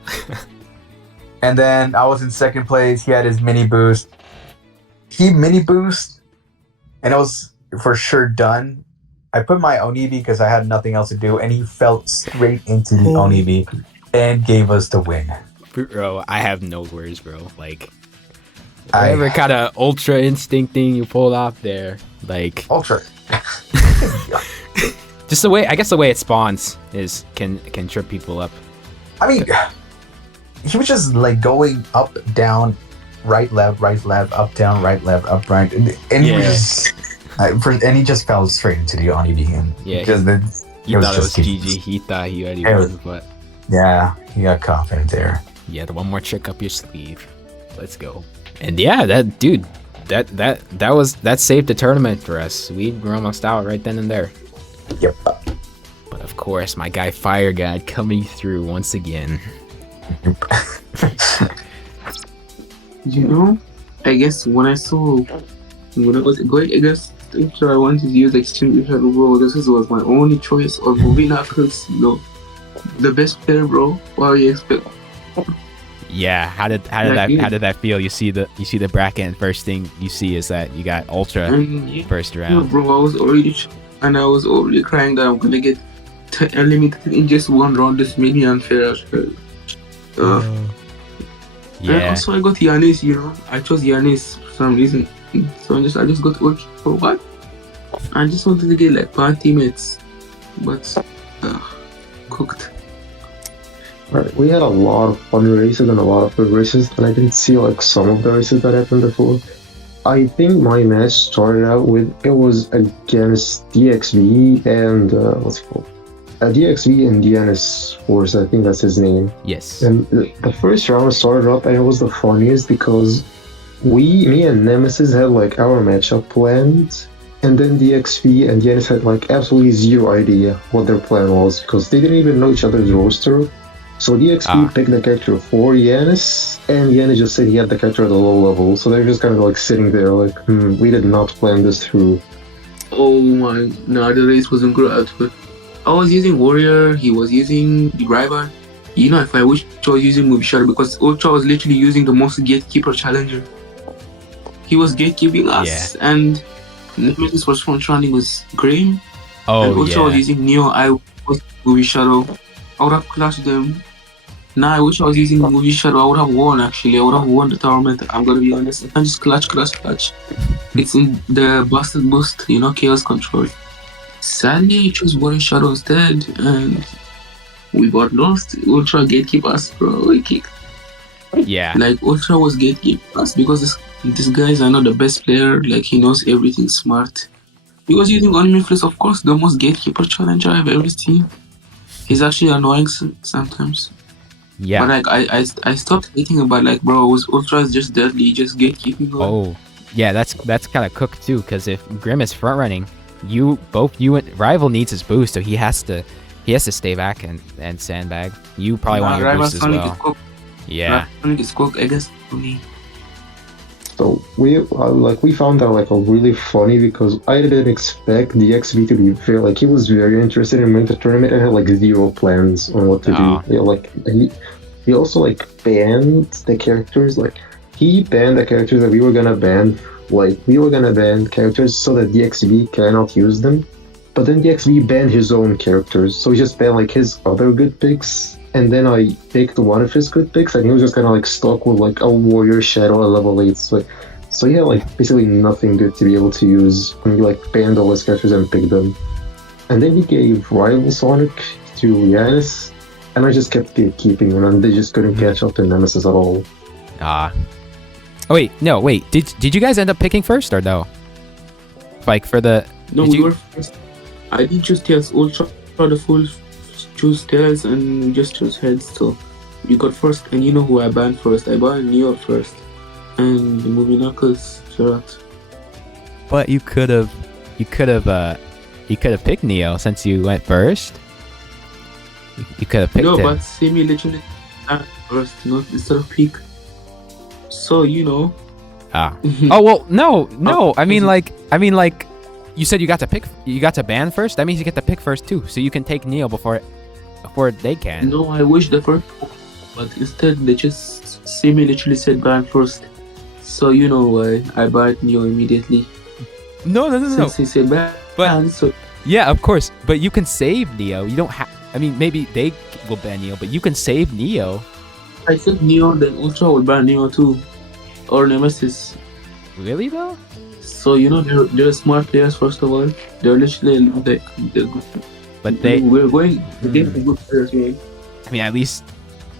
And then I was in second place. He had his mini boost. He mini boost, and it was for sure done. I put my Onibi because I had nothing else to do, and he fell straight into the Onibi and gave us the win. Bro, I have no words, bro. Like, whatever kind of ultra instinct thing you pulled off there, like ultra. Just the way, I guess the way it spawns is can trip people up. I mean, he was just like going up, down, right, left, up, down, right, left, up, right, and he was just, and he just fell straight into the Onibi. Yeah, because he thought it was GG. He thought he already won, but yeah, he got confident there. You had one more trick up your sleeve. Let's go. And yeah, that dude, that saved the tournament for us. We were almost out right then and there. Yep. But of course, my guy Fire God coming through once again. You know, I guess when I was going against Ultra, I wanted to use Extreme Shadow, bro. This was my only choice of movie knuckles. You know, the best player, bro. What do you expect? Yeah, how did that feel? You see the bracket, and first thing you see is that you got Ultra first round. Yeah, bro, I was already crying that I'm gonna get eliminated in just one round. This made me unfair. Yeah. And also I got Yanis. You know, I chose Yanis for some reason. So I just got Ultra for what? I just wanted to get like bad teammates, but cooked. Right, we had a lot of fun races and a lot of good races, and I didn't see like some of the races that happened before. I think my match started out with, it was against DXV and what's it called? DXV and Diana's Force, I think that's his name. Yes. And the first round started up, and it was the funniest because me and Nemesis had like our matchup planned, and then DXV and Yanis had like absolutely zero idea what their plan was because they didn't even know each other's roster. So DXV picked the character for Yanis, and Yanis just said he had the character at a low level. So they're just kind of like sitting there like, we did not plan this through. Oh my, no, the race wasn't great. I was using Warrior, he was using the Driver. You know, if I wish I was using Movie Shadow because Ultra was literally using the most Gatekeeper challenger. He was gatekeeping us, and Nemesis was front running was Graham. And Ultra was using Neo. I was Movie Shadow. I would have clashed them. Nah, I wish I was using Movie Shadow. I would have won actually. I would have won the tournament. I'm gonna be honest. I can just clutch. It's in the Bastard Boost, you know, Chaos Control. Sadly, I chose Warrior Shadow instead, and we got lost. Ultra gatekeep us, bro. We kicked. Yeah. Like Ultra was gatekeep us because this guys are not the best player. Like he knows everything smart. He was using Unmifless, of course, the most gatekeeper challenger I've ever seen. He's actually annoying sometimes. Yeah. But like I stopped hating him, but like bro, Ultra is just deadly, just gatekeeping. Oh, yeah, that's kind of cooked too. Because if Grim is front running, you and Rival needs his boost, so he has to stay back and sandbag. You probably want your boost as well. Yeah. It's cooked, I guess, for me. So we found that like a really funny because I didn't expect DXV to be fair. Like he was very interested in winning the tournament and had like zero plans on what to do. Yeah, like he also like banned the characters. Like he banned the characters that we were gonna ban. Like we were gonna ban characters so that DXV cannot use them. But then DXV banned his own characters, so he just banned like his other good picks. And then I picked one of his good picks, and he was just kind of like stuck with like a Warrior Shadow at level 8. So he had like basically nothing good to be able to use when he like banned all his characters and picked them. And then he gave Rival Sonic to Yanis, and I just kept keeping him, and they just couldn't catch up to Nemesis at all. Oh wait, no, wait. Did you guys end up picking first or no? Like for the no, we were first. I did just Tails Ultra the full. Choose Tails and just choose Heads, so you got first, and you know who I banned first. I banned Neo first, and the Movie Knuckles, Sherrod. But you could have picked Neo since you went first. You could have picked him. No, but Simmie literally first, not instead of pick. So you know. Oh well, no. I mean like you said you got to pick. You got to ban first. That means you get to pick first too, so you can take Neo before they can. No, I wish the first, but instead they just Simmie literally said ban first. So you know why I banned Neo immediately. No. Since he said ban, so Yeah, of course. But you can save Neo. You don't have. I mean, maybe they will ban Neo, but you can save Neo. I said Neo, then Ultra would ban Neo too, or Nemesis. Really though? So you know they're smart players. First of all, they're literally like they're good. But we're going against good players, right? I mean, at least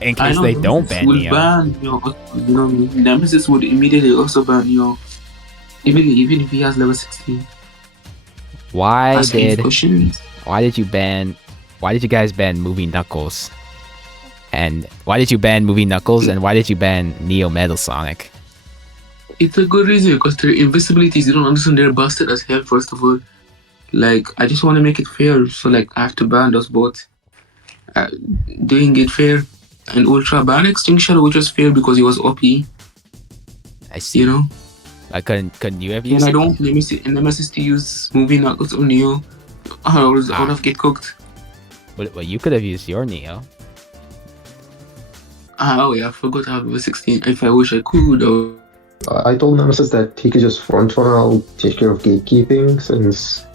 in case they don't ban would Neo. Ban, you know, Nemesis would immediately also ban Neo, even if he has level 16. Why Asking did questions. Why did you guys ban Movie Knuckles? And why did you ban Movie Knuckles? And why did you ban Neo Metal Sonic? It's a good reason because their invisibilities, you don't understand, they're busted as hell. First of all, like I just want to make it fair, so like I have to ban those both. Doing it fair, and Ultra ban Extinction, which was fair because he was OP. I see. You know. Couldn't you have And used I it? don't Nemesis to use Movie Knuckles or Neo. I would have get cooked. Well, you could have used your Neo. Oh yeah, I forgot I have level 16. If I wish I could though. I told Nemesis that he could just front run. I'll take care of gatekeeping since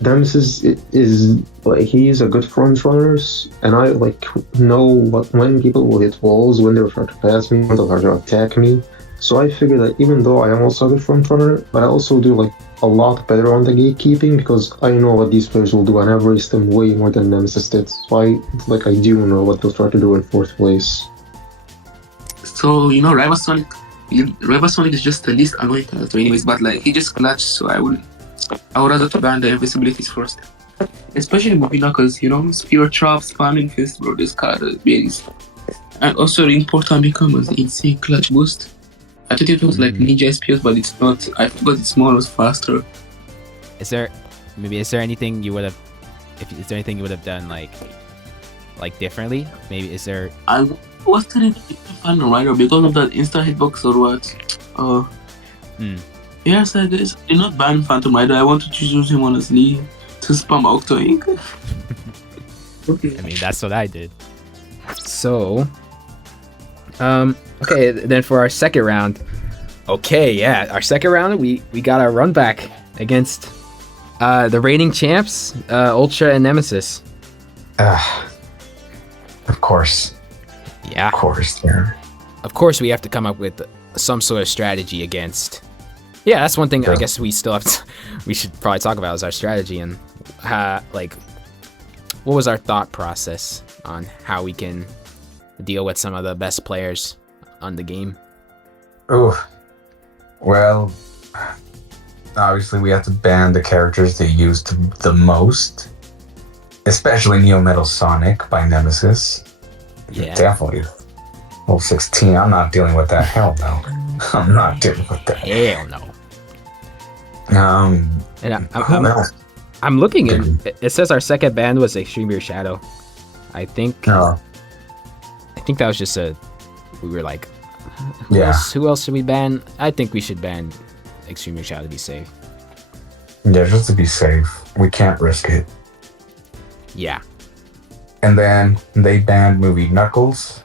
Nemesis is like he's a good front runner, and I like know when people will hit walls, when they'll try to pass me, when they'll try to attack me. So I figured that even though I am also a good front runner, but I also do like a lot better on the gatekeeping because I know what these players will do, and I've raced them way more than Nemesis did. So I do know what they'll try to do in 4th place. So you know, Rival Sonic is just the least annoying character, anyways. But like he just clutched, so I would rather to ban the invisibilities first, especially Movie Knuckles. You know, spear trap, spamming fist, bro. This card is berries. And also the important becomes an insane clutch boost. I thought it was like Ninja SPS, but it's not. I forgot it's more, was faster. Is there anything you would have? Is there anything you would have done like differently? Maybe is there? I was telling Phantom Rider because of that insta hitbox or what? Yes, I guess I did not ban Phantom Rider. I wanted to use him honestly to spam Octo Ink. Okay. I mean, that's what I did. So, okay, then for our second round. Okay, yeah, our second round, we got our run back against the reigning champs, Ultra and Nemesis. Of course. Yeah. Of course, yeah. Of course, we have to come up with some sort of strategy against. Yeah, that's one thing I guess we still have to. We should probably talk about is our strategy and like what was our thought process on how we can deal with some of the best players on the game. Oh, well, obviously we have to ban the characters they used the most, especially Neo Metal Sonic by Nemesis. Yeah. Definitely. Level 16, I'm not dealing with that. Hell no. I'm not dealing with that. Hell no. And I'm looking and it says our second ban was Extreme Beer Shadow. I think that was just we were like, who else should we ban? I think we should ban Extreme Beer Shadow to be safe. Yeah, just to be safe. We can't risk it. Yeah. And then they banned Movie Knuckles.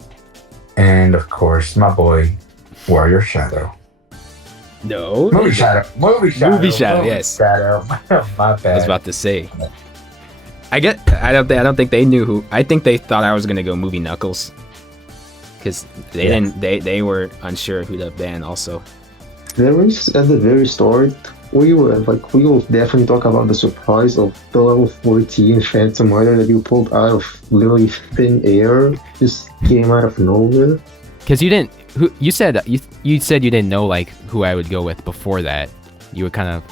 And of course, my boy, Warrior Shadow. No. Movie Shadow, yes. Shadow. My bad. I was about to say. I don't think they knew who. I think they thought I was gonna go Movie Knuckles. Because they were unsure who to ban also. There was at the very start, we will definitely talk about the surprise of the level 14 Phantom Rider that you pulled out of literally thin air, just came out of nowhere. Because you said you didn't know like who I would go with before that. You were kind of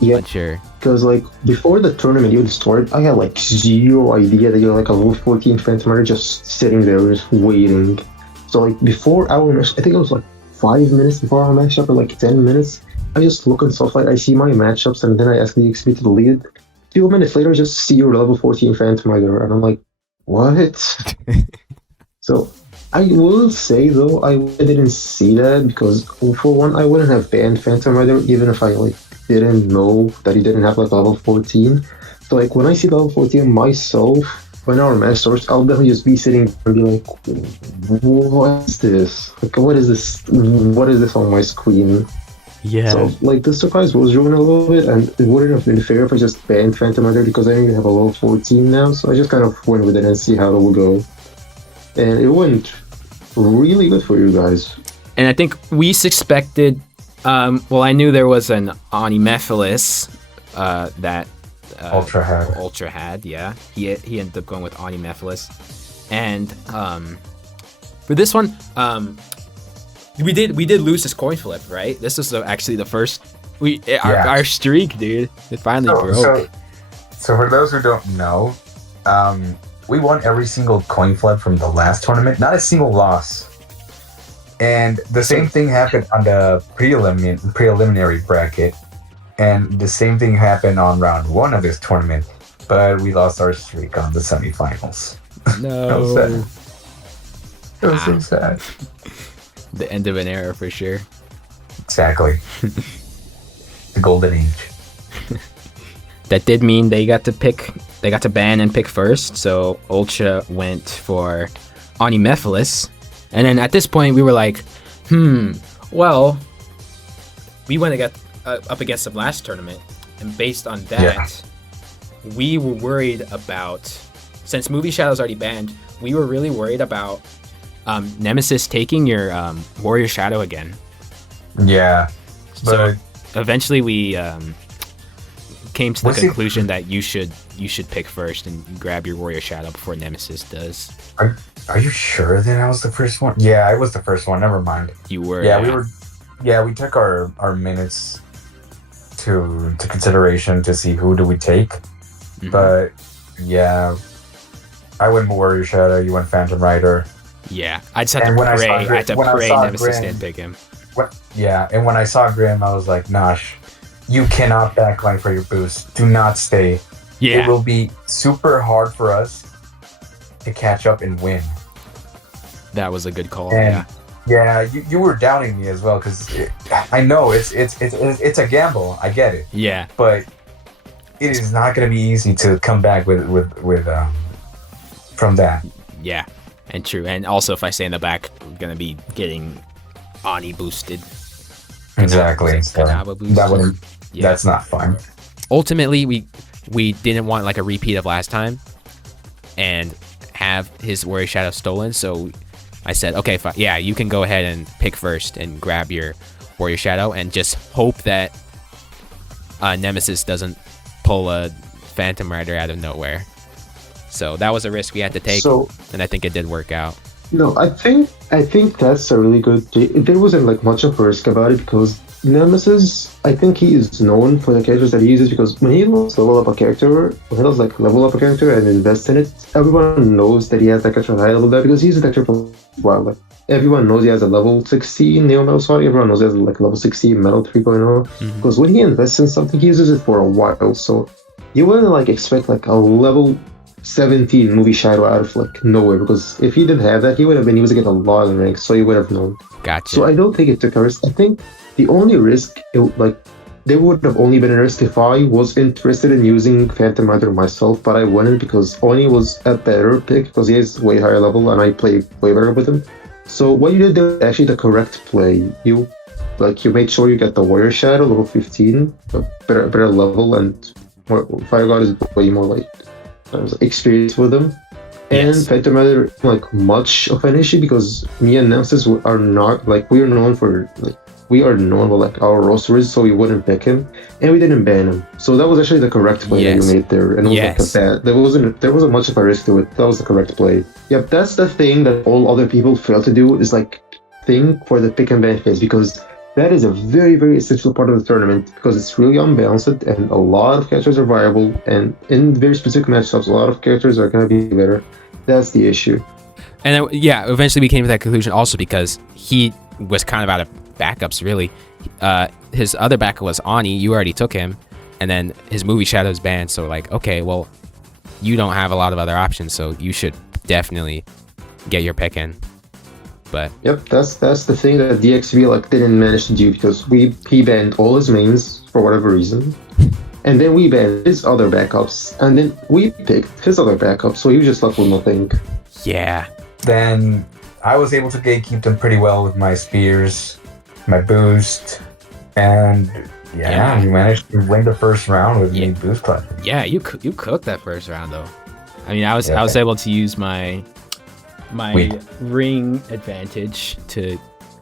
unsure. Because like before the tournament even started, I had like zero idea that you're like a level 14 Phantom Rider just sitting there just waiting. So like before our match, I think it was like 5 minutes before our matchup, or like 10 minutes. I just look on Softlight, I see my matchups, and then I ask the XP to delete it. 2 minutes later, I just see your level 14 Phantom Rider, and I'm like, what? So, I will say though, I didn't see that, because for one, I wouldn't have banned Phantom Rider, even if I like didn't know that he didn't have like level 14. So like when I see level 14 myself, when our match starts, I'll definitely just be sitting and be like, what is this? Like, what is this? What is this on my screen? Yeah. So, like, the surprise was ruined a little bit, and it wouldn't have been fair if I just banned Phantom Rider because I don't even have a level 14 now, so I just kind of went with it and see how it will go. And it went really good for you guys. And I think we suspected, well, I knew there was an Onimephilus that Ultra had, yeah. He ended up going with Onimephilus. And for this one, we did lose this coin flip, right? This was actually the first our streak, dude. It finally broke. So for those who don't know, we won every single coin flip from the last tournament, not a single loss. And the same thing happened on the preliminary bracket, and the same thing happened on round 1 of this tournament, but we lost our streak on the semifinals. No. It was so sad. The end of an era for sure. Exactly. The golden age. That did mean they got to ban and pick first, so Ultra went for Onimephilus. And then at this point we were like, well, we went up against them last tournament, and based on that, we were worried about, since Movie Shadow's already banned, we were really worried about Nemesis taking your Warrior Shadow again. Yeah. So eventually we came to the conclusion that you should pick first and grab your Warrior Shadow before Nemesis does. Are you sure then I was the first one? Yeah, I was the first one. Never mind. You were. Yeah, we were. Yeah, we took our minutes to consideration to see who do we take. Mm-hmm. But yeah, I went Warrior Shadow. You went Phantom Rider. Yeah, I just had to pray. I had to pray Nemesis didn't pick him. And when I saw Grim, I was like, Nosh, you cannot backline for your boost. Do not stay. Yeah. It will be super hard for us to catch up and win. That was a good call. And you were doubting me as well, because I know it's a gamble. I get it. Yeah. But it is not going to be easy to come back with from that. Yeah, and true. And also, if I stay in the back, I'm going to be getting Ani boosted. Exactly. That's not fun. Ultimately, we didn't want like a repeat of last time and have his Warrior Shadow stolen, so I said, okay, fine. Yeah, you can go ahead and pick first and grab your Warrior Shadow and just hope that Nemesis doesn't pull a Phantom Rider out of nowhere. So that was a risk we had to take, and I think it did work out. No, I think that's a really good. There wasn't like much of a risk about it because Nemesis, I think he is known for the characters that he uses, because when he level up a character, and invest in it, everyone knows that he has that character high level there because he's a character for a while. Like, everyone knows he has a level 16 Neo Metal Sword. Everyone knows he has like level 16 Metal 3.0 because when he invests in something, he uses it for a while. So you wouldn't like expect like a level 17 Movie Shadow out of like nowhere, because if he didn't have that, he would have been using it a lot in ranks, so you would have known. Gotcha. So I don't think it took a risk. I think the only risk, there would have only been a risk if I was interested in using Phantom Rider myself, but I wouldn't because Oni was a better pick because he is way higher level and I play way better with him. So what you did there was actually the correct play. You made sure you get the Warrior Shadow level 15, a better level, and Fire God is way more like experience with them. And Phantom Rider isn't like much of an issue because me and Nemesis are not like, we are known for our rosters, so we wouldn't pick him and we didn't ban him. So that was actually the correct play that you made there. And it was like a bad, there wasn't much of a risk to it. That was the correct play. Yep, that's the thing that all other people fail to do, is like think for the pick and ban phase, because that is a very, very essential part of the tournament because it's really unbalanced and a lot of characters are viable, and in very specific matchups, a lot of characters are going to be better. That's the issue. And then, eventually we came to that conclusion also because he was kind of out of backups, really. His other backup was Ani. You already took him, and then his Movie Shadow's banned. So like, okay, well, you don't have a lot of other options, so you should definitely get your pick in. But yep, that's the thing that DXV didn't manage to do, because he banned all his mains for whatever reason. And then we banned his other backups, and then we picked his other backups, so he was just left with nothing. Yeah. Then I was able to gatekeep them pretty well with my spears, my boost, and we managed to win the first round with me boost collecting. Yeah, you cooked that first round though. I mean, I was able to use my ring advantage to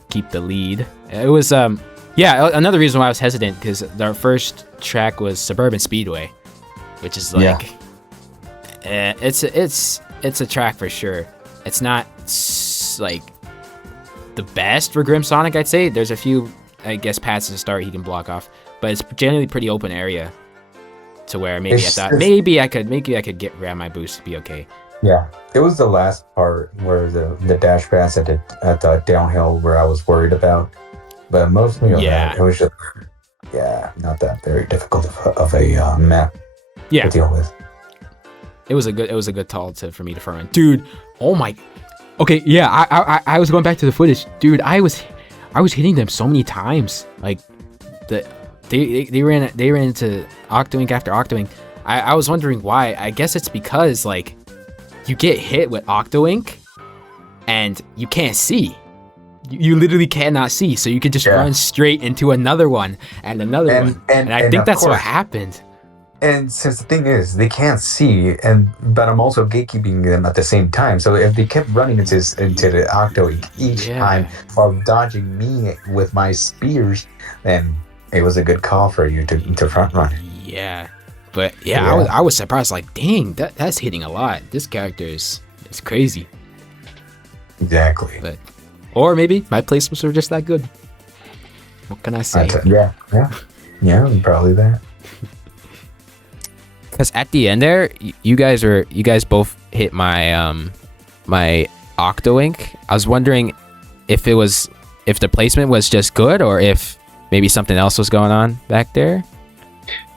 keep the lead. It was another reason why I was hesitant, because our first track was Suburban Speedway, which is like it's a track for sure. It's not like the best for Grim Sonic, I'd say. There's a few, I guess, paths to start he can block off, but it's generally pretty open area to where maybe I could grab my boost to be okay. Yeah, it was the last part where the dash pass at the downhill where I was worried about, but mostly it was just not that very difficult of a map to deal with. It was a good tall for me to front run, dude. Oh my. Okay, yeah, I was going back to the footage, dude. I was hitting them so many times, like they ran into Octawink after Octawink. I was wondering why. I guess it's because like you get hit with Octawink and you can't see. You literally cannot see, so you could just run straight into another one and another one. And I think that's what happened. And since the thing is, they can't see, but I'm also gatekeeping them at the same time. So if they kept running into the Octawink each time while dodging me with my spears, then it was a good call for you to front run. Yeah. But I was surprised, like, dang, that's hitting a lot. This character is crazy. Exactly. Or maybe my placements are just that good. What can I say? Yeah, probably that. Because at the end there, you guys both hit my my Octawink. I was wondering if the placement was just good or if maybe something else was going on back there.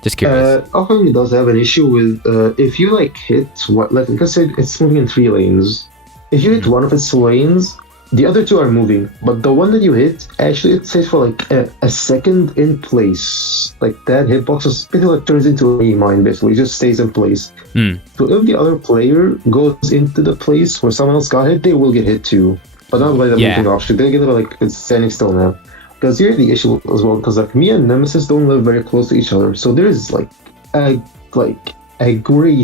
Just curious. Octawink does have an issue with if you like hit like I said, it's moving in 3 lanes. If you hit one of its lanes, the other 2 are moving, but the one that you hit, actually it stays for like a second in place. Like that hitbox turns into a mine basically, it just stays in place. So if the other player goes into the place where someone else got hit, they will get hit too. But not by the moving option, they'll get like it's standing still now. Because here's the issue as well, because like me and Nemesis don't live very close to each other, so there's like a great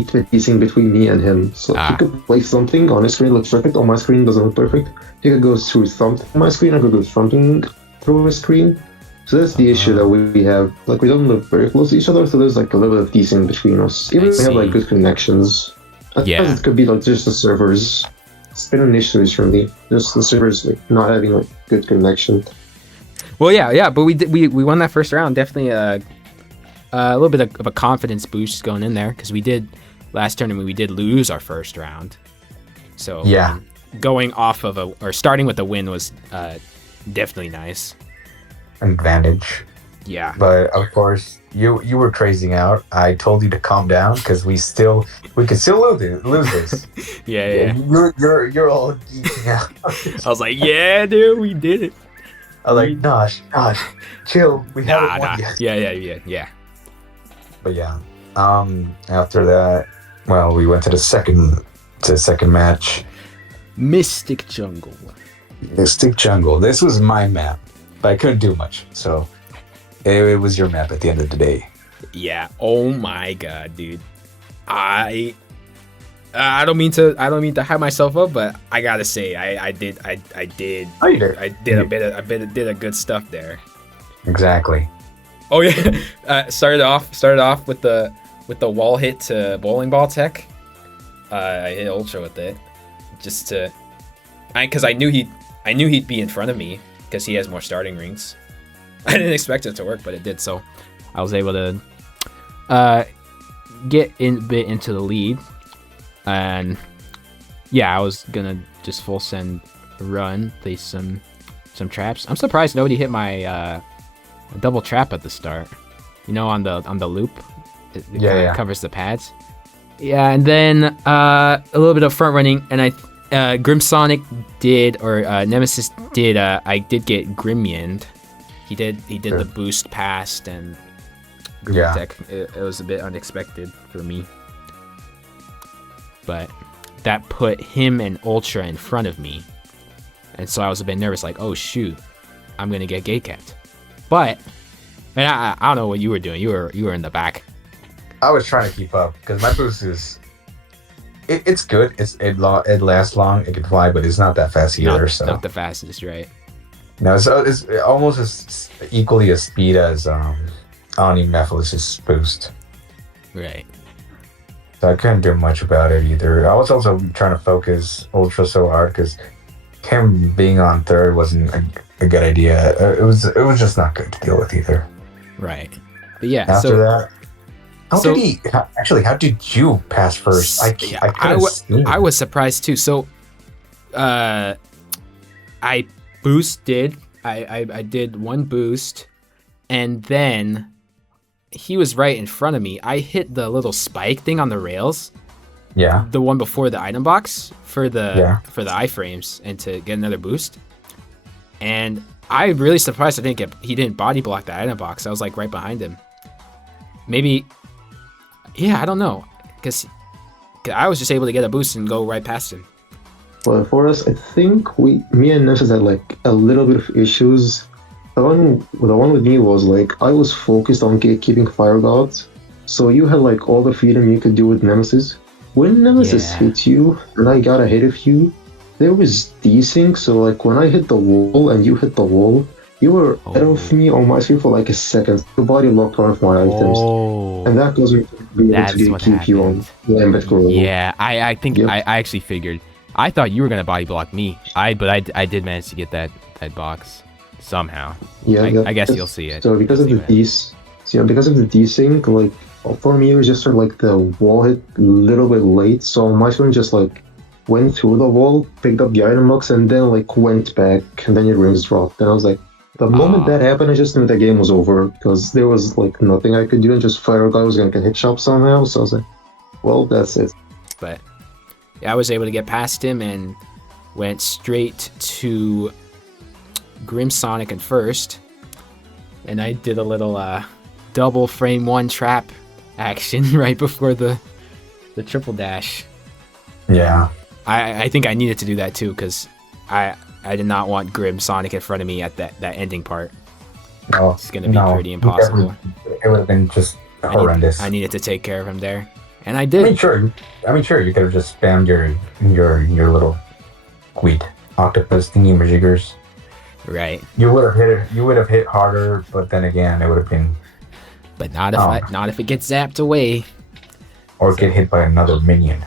spacing between me and him. So he could place something on his screen, looks perfect. On my screen, doesn't look perfect. He could go through something on my screen, I could go something through his screen. So that's the issue that we have. Like, we don't live very close to each other, so there's like a little bit of desync between us. Even if we have like good connections. I suppose it could be like just the servers. It's been an issue recently. Just the servers like not having like good connection. Well, but we won that first round. Definitely a little bit of a confidence boost going in there, because last tournament we did lose our first round. So going off of starting with a win was definitely nice. Advantage. Yeah. But of course, you were crazing out. I told you to calm down because we could still lose this. Yeah. You're all geeking out. I was like, yeah, dude, we did it. I was like, Nosh, chill. We haven't won yet. Yeah. But after that, well, we went to the second match. Mystic Jungle. This was my map, but I couldn't do much, so it was your map at the end of the day. Yeah. Oh my god, dude. I don't mean to hype myself up, but I gotta say I did. Oh, you did. I did a good stuff there. Exactly. Oh yeah. Started off with the wall hit to bowling ball tech. I hit ultra with it, because I knew he'd be in front of me because he has more starting rings. I didn't expect it to work, but it did. So I was able to get a bit into the lead, and I was gonna just full send run, place some traps. I'm surprised nobody hit my double trap at the start. On the loop, it covers the pads. Yeah, and then a little bit of front running, and Grim Sonic did, or Nemesis did. I did get Grimianed. He did the boost past, and group Yeah. deck. It was a bit unexpected for me. But that put him and Ultra in front of me. And so I was a bit nervous, like, oh shoot, I'm going to get gate capped. But, and I don't know what you were doing. You were in the back. I was trying to keep up because my boost is. It's good. It lasts long. It can fly, but it's not that fast either. Not the fastest, right? No, so it's almost as equally as speed as Omni Mephiles' boost. Right. So I couldn't do much about it either. I was also trying to focus Ultra so hard because him being on third wasn't a good idea. It was just not good to deal with either. Right. But yeah. After that, how did you pass first? I was surprised too. So, I boosted. I did one boost, and then he was right in front of me. I hit the little spike thing on the rails. Yeah. The one before the item box for the iframes and to get another boost. And I'm really surprised he didn't body block the item box. I was like right behind him. Maybe. Yeah, I don't know, because I was just able to get a boost and go right past him. Well, for us, I think me and Nessus had like a little bit of issues. The one with me was like I was focused on keeping Fire Gods, so you had like all the freedom you could do with Nemesis. When Nemesis hit you and I got ahead of you, there was desync. So like when I hit the wall and you hit the wall, you were ahead of me on my screen for like a second. Your body locked one of my items, and that caused me to be able to keep you on Lambeth Grove. Yeah, I think I actually figured. I thought you were gonna body block me. But I did manage to get that box somehow. Yeah, I guess you'll see it. So because of the desync, like for me it was just sort of like the wall hit a little bit late, so my screen just like went through the wall, picked up the item box, and then like went back, and then your rings dropped, and I was like. The moment that happened, I just knew the game was over because there was like nothing I could do, and just Fire God was gonna get hit shop somehow. So I was like, "Well, that's it." But yeah, I was able to get past him and went straight to Grim Sonic in first, and I did a little double frame one trap action right before the triple dash. Yeah, I think I needed to do that too because I did not want Grim Sonic in front of me at that ending part. No, it's gonna be pretty impossible. It would have been just horrendous. I needed to take care of him there, and I did. I mean, sure, you could have just spammed your little queed octopus thingy majiggers. Right. You would have hit it. You would have hit harder, but then again, it would have been. But not if it gets zapped away. Or get hit by another minion.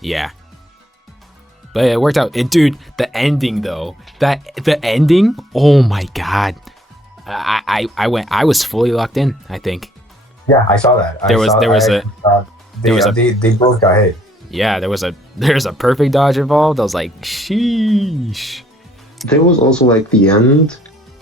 Yeah. But it worked out. And dude, the ending though. The ending, oh my god. I was fully locked in, I think. Yeah, I saw that. They both got hit. Yeah, there's a perfect dodge involved. I was like, sheesh. There was also like the end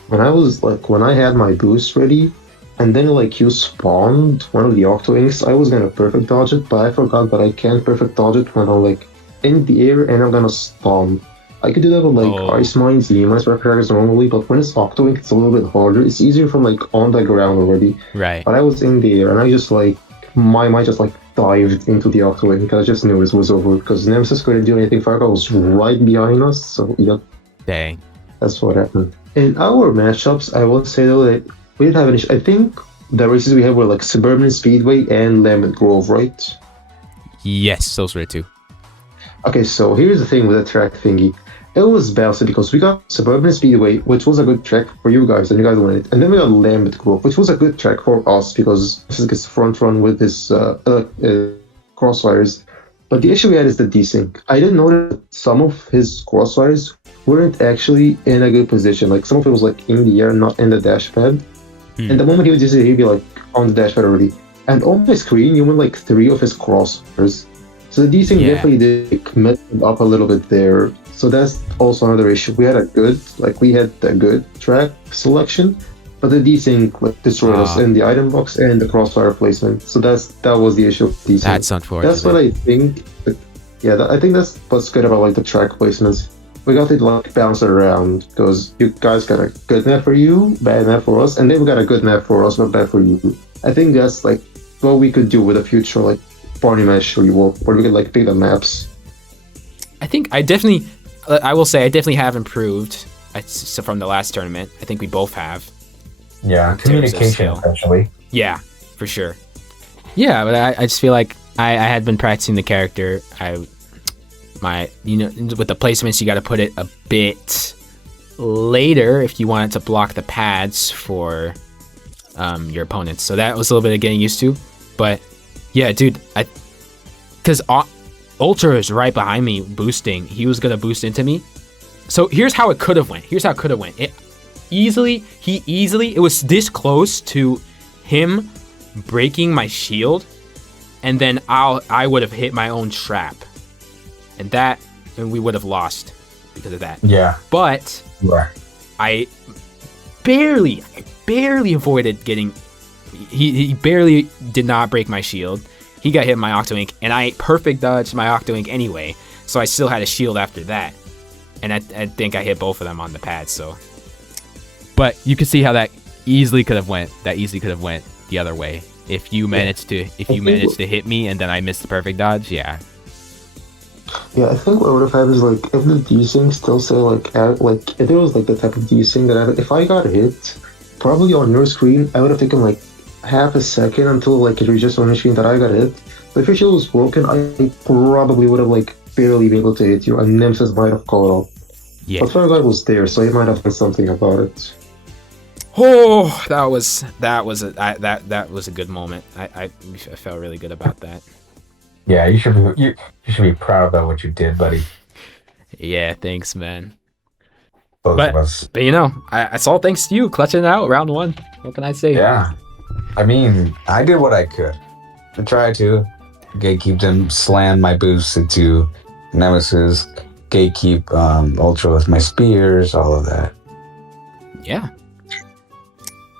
when I had my boost ready, and then like you spawned one of the Octo Inks. I was gonna perfect dodge it, but I forgot that I can't perfect dodge it when I'm like in the air and I'm gonna spawn. I could do that with like Ice Mines, E-Mines, characters normally, but when it's Octo Ink, it's a little bit harder. It's easier from like on the ground already. Right. But I was in the air and I just like my mind just like dived into the Octo Ink because I just knew it was over because Nemesis couldn't do anything. Fireguard was right behind us, so yep. Dang. That's what happened. In our matchups, I will say though that we didn't have any. I think the races we had were like Suburban Speedway and Lambeth Grove, right? Yes, those were the two. Okay, so here's the thing with the track thingy. It was balanced because we got Suburban Speedway, which was a good track for you guys, and you guys won it. And then we got Lambeth Grove, which was a good track for us because this gets front run with his crossfires. But the issue we had is the desync. I didn't know that some of his crossfires weren't actually in a good position. Like some of it was like in the air, not in the dash pad. And the moment he would desync, he'd be like on the dash pad already. And on my screen, you went like 3 of his crossfires. So the desync definitely did mess up a little bit there. So that's also another issue. We had a good track selection, but the desync like destroyed us in the item box and the crossfire placement. So that was the issue with desync. That's unfortunate. That's what I think. I think that's what's good about like the track placements. We got to like bounce it around because you guys got a good map for you, bad map for us, and then we got a good map for us, but bad for you. I think that's like what we could do with a future like party match rework, where we could like pick the maps. I think I definitely, I will say I definitely have improved from the last tournament. I think we both have. Yeah, communication essentially. Yeah, for sure. Yeah, but I just feel like I had been practicing the character. With the placements, you got to put it a bit later if you want it to block the pads for your opponents. So that was a little bit of getting used to. But yeah, dude, because Ultra is right behind me boosting. He was gonna boost into me. So here's how it could have went. It was this close to him breaking my shield, and then I would have hit my own trap, and we would have lost because of that. Yeah. But Right. I barely avoided getting. He barely did not break my shield. He got hit in my Octo Ink, and I perfect dodged my Octo Ink anyway, so I still had a shield after that. And I think I hit both of them on the pad, so. But you can see how that easily could have went the other way. If you managed to hit me and then I missed the perfect dodge, yeah. Yeah, I think what would have happened is like if the desync still say like if there was like the type of desync that if I got hit, probably on your screen I would have taken like half a second until like it reached on your screen that I got hit. But if your shield was broken, I probably would have like barely been able to hit you, and Nemesis might have caught up. Yeah. But Firegod was there, so he might have done something about it. Oh, that was a good moment. I felt really good about that. Yeah, you should be proud about what you did, buddy. Yeah, thanks, man. Both of us. But it's all thanks to you clutching it out round 1. What can I say? Yeah. I mean, I did what I could. I tried to gatekeep them, slam my boosts into Nemesis, gatekeep Ultra with my spears, all of that. Yeah.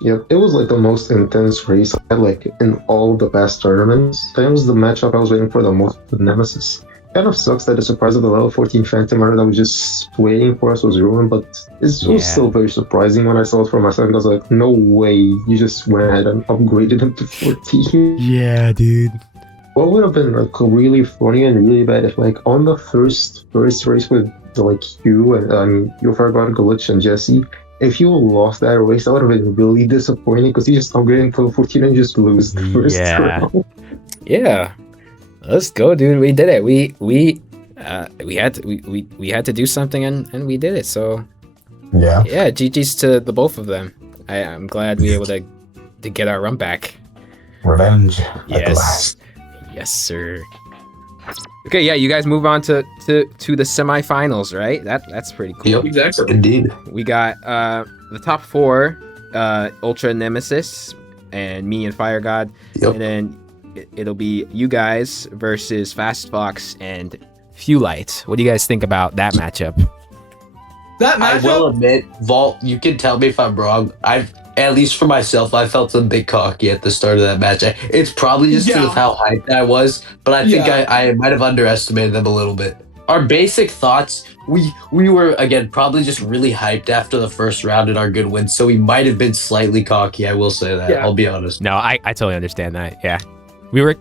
Yeah, it was like the most intense race I had like in all the past tournaments. That was the matchup I was waiting for the most with Nemesis. Kind of sucks that the surprise of the level 14 Phantom Runner that was just waiting for us was ruined, but it was still very surprising when I saw it for myself. I was like, no way, you just went ahead and upgraded him to 14. Yeah, dude. What would have been like really funny and really bad if like on the first race with like you and your Firegod, Glitch, and Jesse, if you lost that race, that would have been really disappointing because you just upgraded to 14 and just lose the first round. Yeah. Let's go, dude. We did it. We had to do something and we did it. So yeah, GG's to the both of them. I'm glad we were able to get our run back. Revenge at the last. Yes, sir. Okay, yeah, you guys move on to the semifinals, right? That's pretty cool. Yep, Exactly. indeed. We got the top 4, Ultra Nemesis, and me and Fire God. Yep. And then it'll be you guys versus Fast Fox and Fewlight. What do you guys think about that matchup? That I matchup. will admit, Vault, you can tell me if I'm wrong. At least for myself, I felt a bit cocky at the start of that match. It's probably just because of how hyped I was, but I think I might have underestimated them a little bit. Our basic thoughts, we were, again, probably just really hyped after the first round and our good win, so we might have been slightly cocky, I will say that. I'll be honest. No, I totally understand that. Yeah. We were,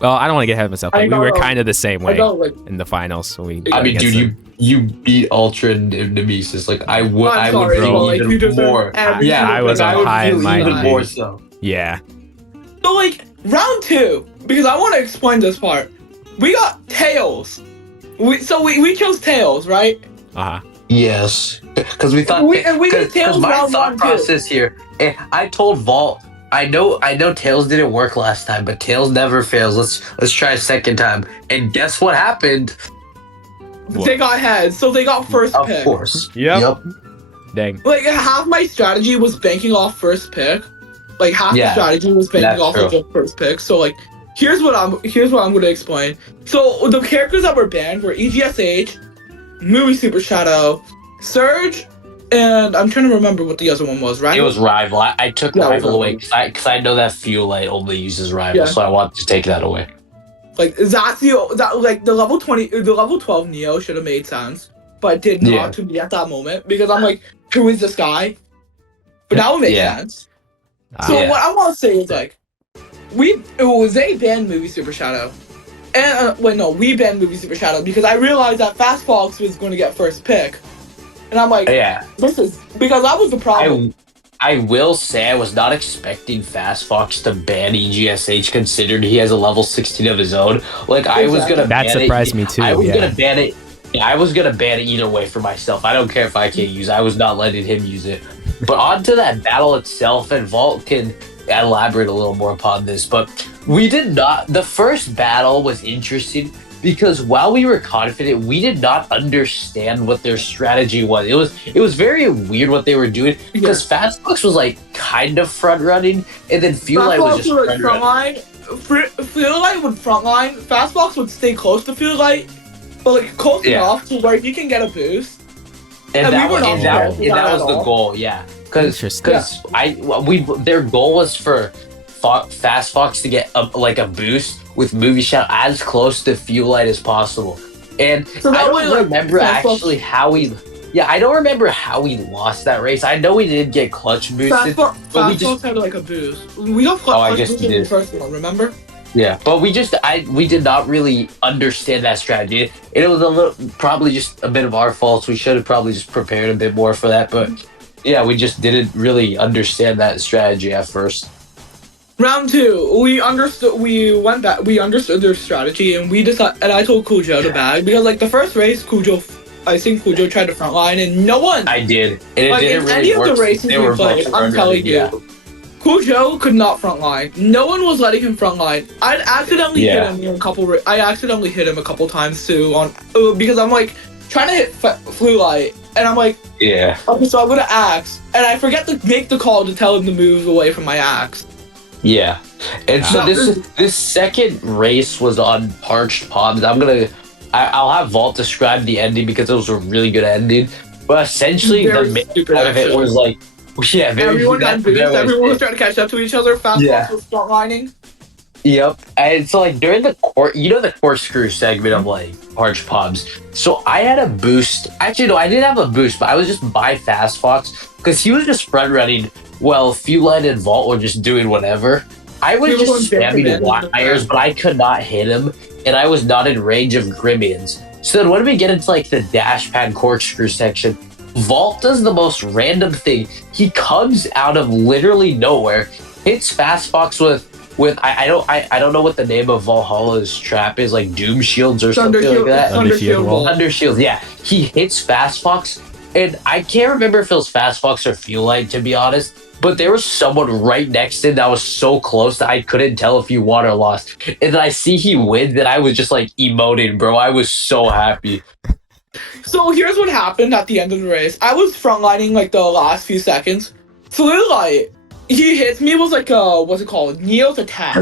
well, I don't want to get ahead of myself, but we were kind of the same way in the finals. I mean, dude, you beat Ultra and Nemesis. Like, I would feel even more. I was on high and mighty. Even more so. Yeah. So, like, round 2, because I want to explain this part. We got Tails. We chose Tails, right? Uh-huh. Yes. Because we thought... we got Tails my round thought 1, process here, I told Vault, I know Tails didn't work last time, but Tails never fails. Let's try a second time. And guess what happened? What? They got heads, so they got first pick. Of course. Yep. Dang. Like, half my strategy was banking off first pick. Like, half the strategy was banking off of the first pick. So, like, here's what I'm going to explain. So, the characters that were banned were EGSH, Movie Super Shadow, Surge, and I'm trying to remember what the other one was, right? It was Rival. I took Rival away because I know that Fewlight only uses Rival, so I wanted to take that away. Like, the level 20, the level 12 Neo should have made sense, but it did not to me at that moment because I'm like, who is this guy? But now it makes sense. So what I want to say is, like, they banned Movie Super Shadow. And we banned Movie Super Shadow because I realized that Fast Fox was going to get first pick. And I'm like, Yeah. this is because that was the problem. I will say I was not expecting Fast Fox to ban EGSH considering he has a level 16 of his own. Like I was gonna That ban surprised it. me too. I was Yeah. gonna ban it. Yeah, I was gonna ban it either way for myself. I don't care if I can't use it. I was not letting him use it. But onto that battle itself, and Valt can elaborate a little more upon this. But we did not. The first battle was interesting because while we were confident, we did not understand what their strategy was. It was very weird what they were doing because Fast Fox was like kind of front running, and then Fuelite was just front running. Fuelite would frontline. Fast Fox would stay close to Fuelite, but like close enough to where he can get a boost. And that we were was, not and that, prepared for and that that was at the all. goal, yeah. Because Interesting. their goal was for Fast Fox to get a boost with Movie Shout as close to Fuelite as possible. And So I that don't way, like, remember Fast Fox- actually how we. Yeah, I don't remember how we lost that race. I know we didn't get clutch boosted. Fast but we Fox had like a boost. We got clutch guess boosted we in the did. first one, remember? Yeah, but we did not really understand that strategy. It was a little, probably just a bit of our faults. We should have probably just prepared a bit more for that. But yeah, we just didn't really understand that strategy at first. Round 2, we understood their strategy, and we decided. And I told Cool Joe to bag because like the first race, I think Cool Joe tried to frontline, and no one. I did, and it like didn't in really any work. of the races They we were played, both I'm telling you, yeah. Cool Joe could not frontline. No one was letting him frontline. I accidentally hit him in a couple. I accidentally hit him a couple times too on because I'm like trying to hit Fuelite, and I'm like, Yeah. okay, so I'm gonna axe, and I forget to make the call to tell him to move away from my axe. Yeah, and so No, this second race was on Parched Palms. I'll have Valt describe the ending because it was a really good ending. But essentially, Very the main stupid part of it action. was like, yeah, very. Everyone had boost. Everyone was it. trying to catch up to each other. Fast Yeah. Fox was frontlining. Yep, and so like during the the corkscrew segment of like Parched Palms. So I had a boost. Actually, no, I didn't have a boost, but I was just by Fast Fox because he was just front running. Well, Fuelite and Valt were just doing whatever. I was People just going spamming wires, but I could not hit him, and I was not in range of Grimians. So then when we get into like the dash pad corkscrew section, Valt does the most random thing. He comes out of literally nowhere, hits Fast Fox with I don't know what the name of Valhalla's trap is, like Doom Shields or something like that. Thunder Shield wall. Thunder Shield, yeah. He hits Fast Fox, and I can't remember if it was Fast Fox or Fuelite, to be honest, but there was someone right next to him that was so close that I couldn't tell if he won or lost. And then I see he wins, and I was just like emoting, bro. I was so happy. So here's what happened at the end of the race. I was frontlining like the last few seconds. Fuelite, he hits me with like what's it called? Neo's attack.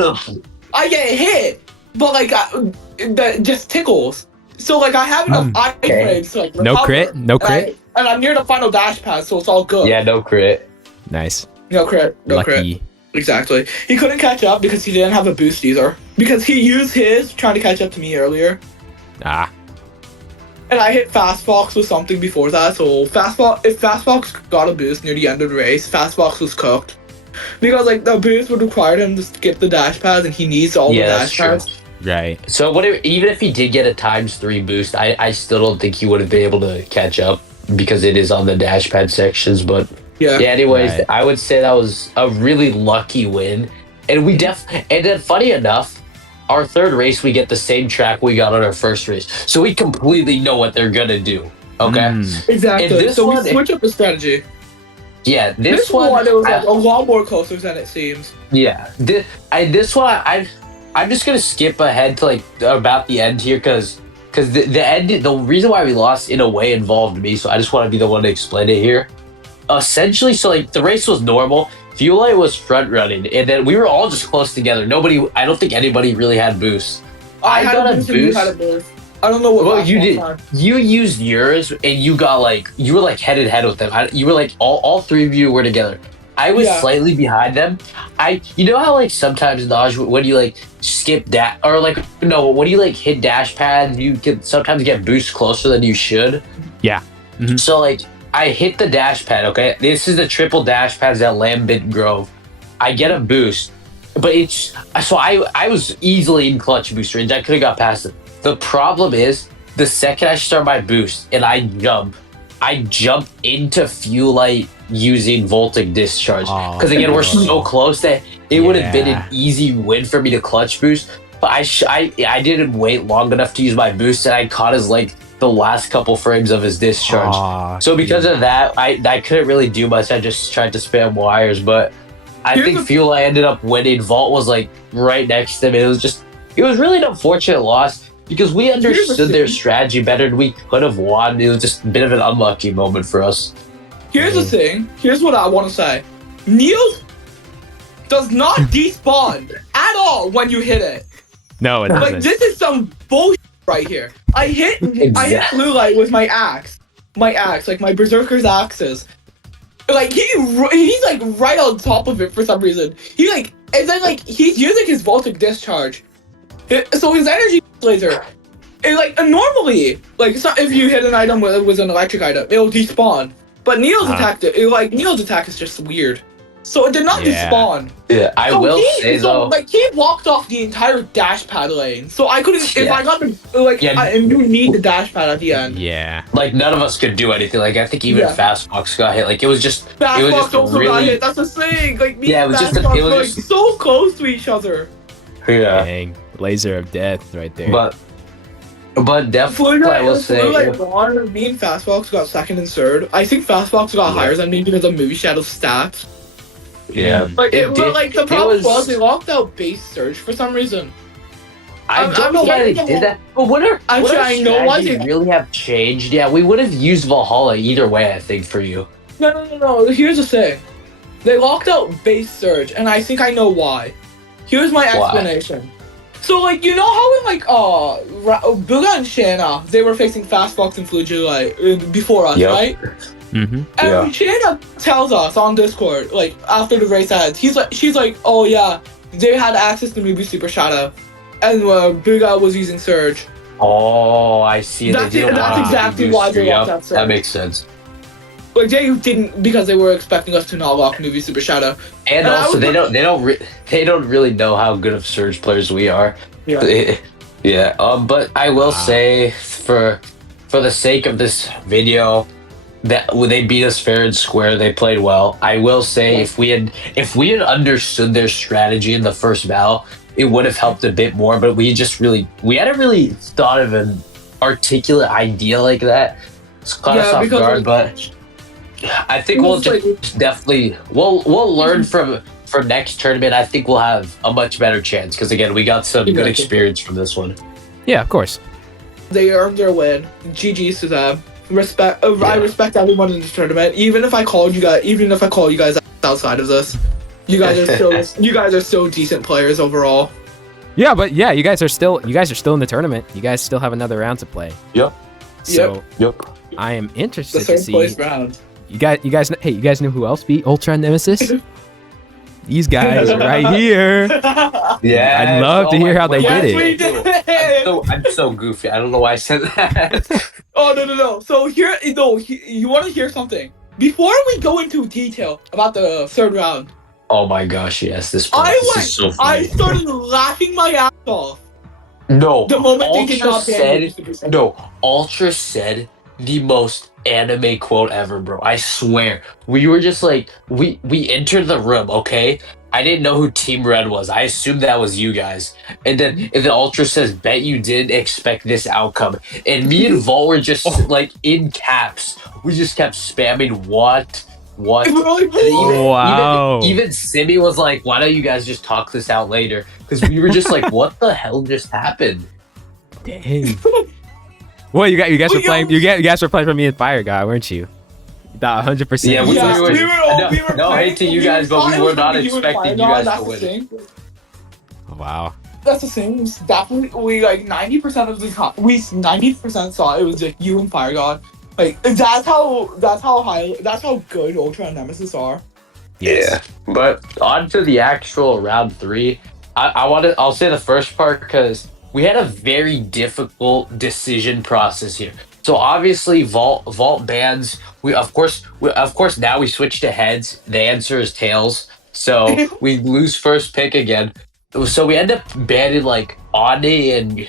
I get hit, but like that just tickles. So like I have enough ice frames to like No recover, crit? No crit? and I'm near the final dash pad, so it's all good. Yeah, no crit. Nice. No crit. No crit. Lucky. Exactly. He couldn't catch up because he didn't have a boost either. Because he used his trying to catch up to me earlier. Ah. And I hit Fast Fox with something before that, so if Fast Fox got a boost near the end of the race, Fast Fox was cooked. Because like the boost would require him to skip the dash pads, and he needs all the that's dash true. pads. Right. So even if he did get a ×3 boost, I still don't think he would have been able to catch up because it is on the dash pad sections. But Yeah. anyways, Right. I would say that was a really lucky win. And and then funny enough, our third race, we get the same track we got on our first race. So we completely know what they're gonna do. Okay? Exactly. And this so one- we switch up the strategy. Yeah, This this one, one it was like a lot more closer than it seems. yeah. This one, I'm just gonna skip ahead to like about the end here because the end, the reason why we lost in a way involved me. So I just want to be the one to explain it here. Essentially, so like the race was normal. Fuelite was front running, and then we were all just close together. I don't think anybody really had boosts. I had got a boost and you boost. had a boost. I don't know what. Well, Fast you Fox did. had. You used yours, and you were like head to head with them. You were like all three of you were together. I was Yeah. slightly behind them. You know how like sometimes Naj, when you like skip that or like no, when you like hit dash pads, you can sometimes get boosts closer than you should. Yeah. Mhm. So like I hit the dash pad. Okay, this is the triple dash pads at Lambent Grove. I get a boost. but it's so I was easily in clutch boost range. I could have got past it. The problem is the second I start my boost and I jump into fuel light using voltic discharge because again we're so close that it would have been an easy win for me to clutch boost. But I didn't wait long enough to use my boost, and I caught his like the last couple frames of his discharge. So because of that, I couldn't really do much. I just tried to spam wires, but I think Fuel I ended up winning. Vault was like right next to him. It was really an unfortunate loss because we understood their strategy better than we could have won. It was just a bit of an unlucky moment for us. Here's the thing. Here's what I want to say. Niels does not despawn at all when you hit it. No, it doesn't. Like, this is some bullshit right here. I hit blue light with my axe, like my berserker's axes. Like he's like right on top of it for some reason. And then like he's using his voltic discharge, so his energy laser. And like normally, like if you hit an item with an electric item, it'll despawn. But Neil's attack, Neil's attack is just weird. So it did not despawn. Yeah, I will say though. Like he blocked off the entire dash pad lane, so I couldn't. If I got and you need the dash pad at the end. Yeah. Like none of us could do anything. Like I think even Fastbox got hit. Like it was just. Fastbox also got hit. That's the thing. Like me and Fastbox were like so close to each other. Yeah. Dang, laser of death right there. But definitely, I will say. Me and Fastbox got second and third. I think Fastbox got higher than me because of Movie Shadow's stats. Yeah. The problem was they locked out base surge for some reason. I don't know why they did that. But what our strategies really have changed? Yeah, we would have used Valhalla either way, I think, for you. No. Here's the thing. They locked out base surge, and I think I know why. Here's my explanation. So, like, you know how in, like, Buga and Shanna, they were facing Fastbox and Fluidulite before us, right? Mm-hmm. And Shanna tells us on Discord, like, after the race ends, she's like, oh yeah, they had access to Movie Super Shadow, and Buga was using Surge. Oh, I see. That's exactly why they locked out Surge. That makes sense. Like they didn't because they were expecting us to not lock Movie Super Shadow. And also they don't really know how good of Surge players we are. Yeah. But I will say for the sake of this video, that they beat us fair and square. They played well. I will say if we had understood their strategy in the first battle, it would have helped a bit more. But we hadn't really thought of an articulate idea like that. It's caught us off guard, but I think we'll learn from next tournament. I think we'll have a much better chance because again, we got some good experience from this one. Yeah, of course. They earned their win. GG's to them. I respect everyone in this tournament. Even if I call you guys outside of this, you guys are still decent players overall. Yeah, but yeah, you guys are still in the tournament. You guys still have another round to play. Yep. So Yep. I am interested The to third see. place round. You guys know who else beat Ultra and Nemesis? These guys right here. Yeah, I'd love to hear how they did it. I'm so goofy. I don't know why I said that. Oh no. So you want to hear something? Before we go into detail about the third round. Oh my gosh, yes, this is so funny. I started laughing my ass off. No, The moment they did not Ultra said the most anime quote ever, bro. I swear. We were just like, we entered the room, okay? I didn't know who Team Red was. I assumed that was you guys. And then Ultra says, bet you didn't expect this outcome. And me and Vol were just like in caps. We just kept spamming what? Even Simmie was like, why don't you guys just talk this out later? Because we were just like, what the hell just happened? Dang. Well, you guys were playing. You guys were playing for me and Fire God, weren't you? That 100%. Yeah, we were. No hate to you guys, but we were not expecting you guys to win. Wow. That's the thing. Definitely, we like 90% of the time. We 90% saw it was like you and Fire God. Like that's how good Ultra and Nemesis are. Yeah. But on to the actual round 3. I'll say the first part because we had a very difficult decision process here. So obviously Vault bans. Of course now we switch to heads. The answer is tails. So we lose first pick again. So we end up banning like Ani and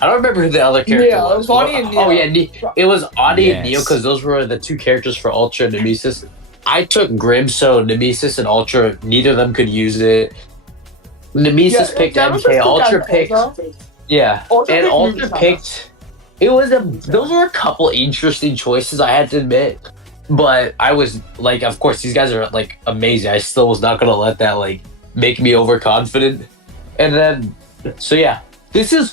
I don't remember who the other character Yeah, it was Ani and Neo. Oh yeah, it was Ani and Neo Yes. because those were the two characters for Ultra and Nemesis. I took Grim, so Nemesis and Ultra, neither of them could use it. Nemesis picked MK, Ultra picked yeah, and Ultra picked. It was those were a couple interesting choices, I had to admit. But I was like, of course, these guys are like amazing. I still was not gonna let that like make me overconfident. And then, so yeah,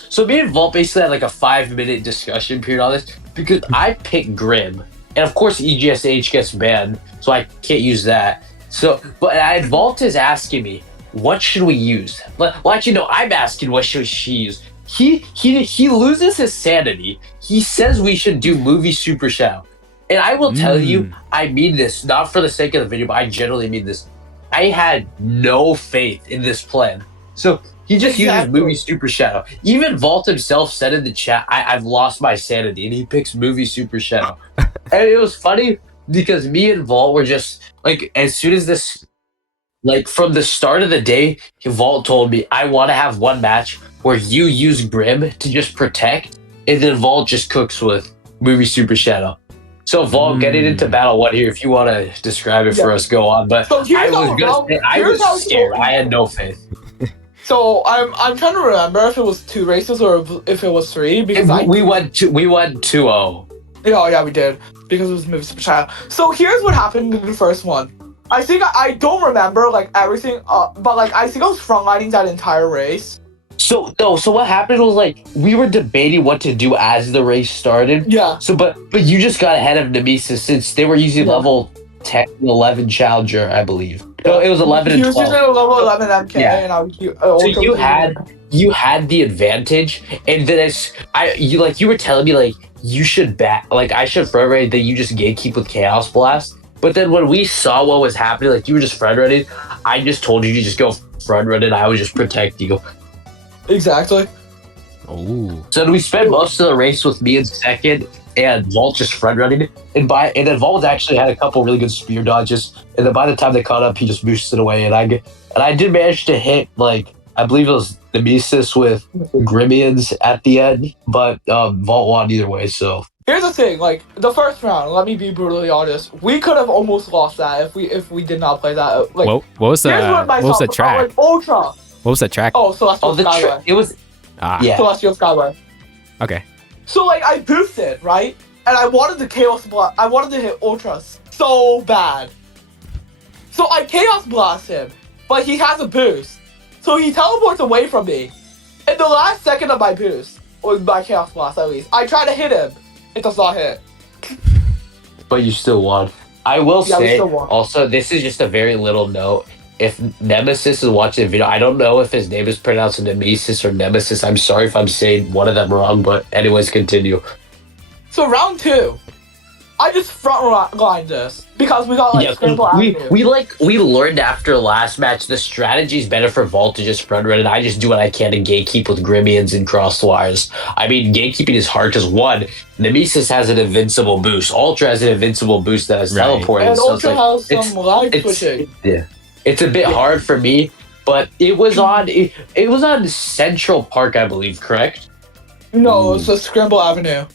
so me and Vault basically had like a 5-minute discussion period on this because I picked Grim, and of course EGSH gets banned, so I can't use that. So, but Vault is asking me, what should we use? Well, actually, no, I'm asking what should she use. He loses his sanity. He says we should do movie Super Shadow. And I will tell you, I mean this, not for the sake of the video, but I generally mean this. I had no faith in this plan. So he just uses movie Super Shadow. Even Vault himself said in the chat, I've lost my sanity, and he picks movie Super Shadow. And it was funny because me and Vault were just, like, as soon as this, like, from the start of the day, Vault told me, I want to have one match where you use Grim to just protect, and then Vault just cooks with movie Super Shadow. So Vault, getting into battle 1 here, if you want to describe it for us, go on. But So I was scared. I had no faith. So I'm trying to remember if it was 2 races or if it was 3 because we went 2-0. Yeah, we did because it was movie Super Shadow. So here's what happened in the first one. I think I don't remember like everything, but like I think I was frontlining that entire race. So what happened was like we were debating what to do as the race started. Yeah. So but you just got ahead of Nemesis since they were using level 10 and 11 Challenger, I believe. No, it was 11 and 12. He was using a level 11 MK, and I was. So you had the advantage, and then you were telling me like you should I should front rate, then you just gatekeep with Chaos Blast. But then when we saw what was happening, like you were just front running, I just told you to just go front run, and I would just protect you. Exactly. Oh. So we spent most of the race with me in second, and Vault just front running, and then Vault actually had a couple really good spear dodges, and then by the time they caught up, he just boosted away, and I did manage to hit like I believe it was Nemesis with Grimians at the end, but Vault won either way. So here's the thing, like the first round. Let me be brutally honest. We could have almost lost that if we did not play that. Like, what was the track? Like, Ultra. What was the track? Oh, Celestial Skyway. It was yeah. Celestial Skyway. Okay. So like I boosted, right? And I wanted the Chaos Blast. I wanted to hit Ultras so bad. So I Chaos Blast him, but he has a boost. So he teleports away from me. In the last second of my boost, or my Chaos Blast at least, I try to hit him. It does not hit. But you still won. I will say, still won. also, this is just a very little note. If Nemesis is watching the video, I don't know if his name is pronounced Nemesis or Nemesis. I'm sorry if I'm saying one of them wrong, but anyways, continue. So round 2, I just front lined this because we got like Scramble Avenue. we learned after last match the strategy is better for Vault to just front run, and I just do what I can to gatekeep with Grimians and crosswires. I mean, gatekeeping is hard because one, Nemesis has an invincible boost, Ultra has an invincible boost that is teleporting, and so Ultra has some lag switching. Yeah, it's a bit hard for me, but it was on Central Park, I believe, correct? No, it's a Scramble Avenue.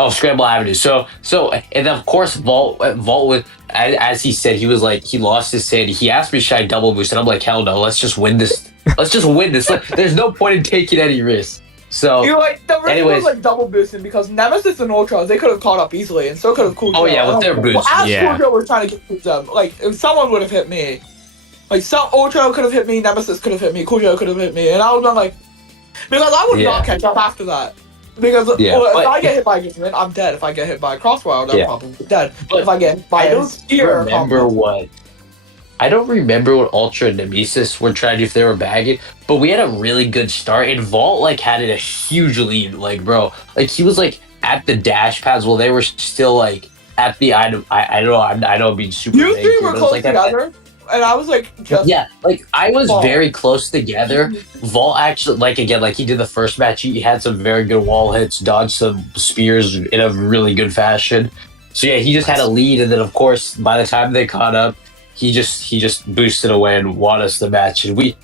Oh, Scramble Avenue. So, and then of course, Vault was, as he said, he was like, he lost his sanity. He asked me, should I double boost? And I'm like, hell no, let's just win this. Let's just win this. Like, there's no point in taking any risks. So, You're like, the risk was like double boosting because Nemesis and Ultras, they could have caught up easily, and so could have Cool Joe. Oh yeah, with their boost. Well, as Cool Joe was trying to get them, like, if someone would have hit me, like, some Ultra could have hit me, Nemesis could have hit me, Cool Joe could have hit me, and I would have been like, because I would not catch up after that. Because if I get hit by a Gizmin, I'm dead. If I get hit by a crosswire, I'm probably dead. But if I get hit by a spear, I don't remember what Ultra and Nemesis were trying to do if they were bagging, but we had a really good start, and Vault like had a huge lead. Like, bro, like he was like at the dash pads while they were still like at the item. I don't know. I know I'm being super. You three were close together. And I was like, like I was very close together. Vault actually, like again, like he did the first match, he had some very good wall hits, dodged some spears in a really good fashion. So yeah, he just had a lead, and then of course, by the time they caught up, he just boosted away and won us the match, and we.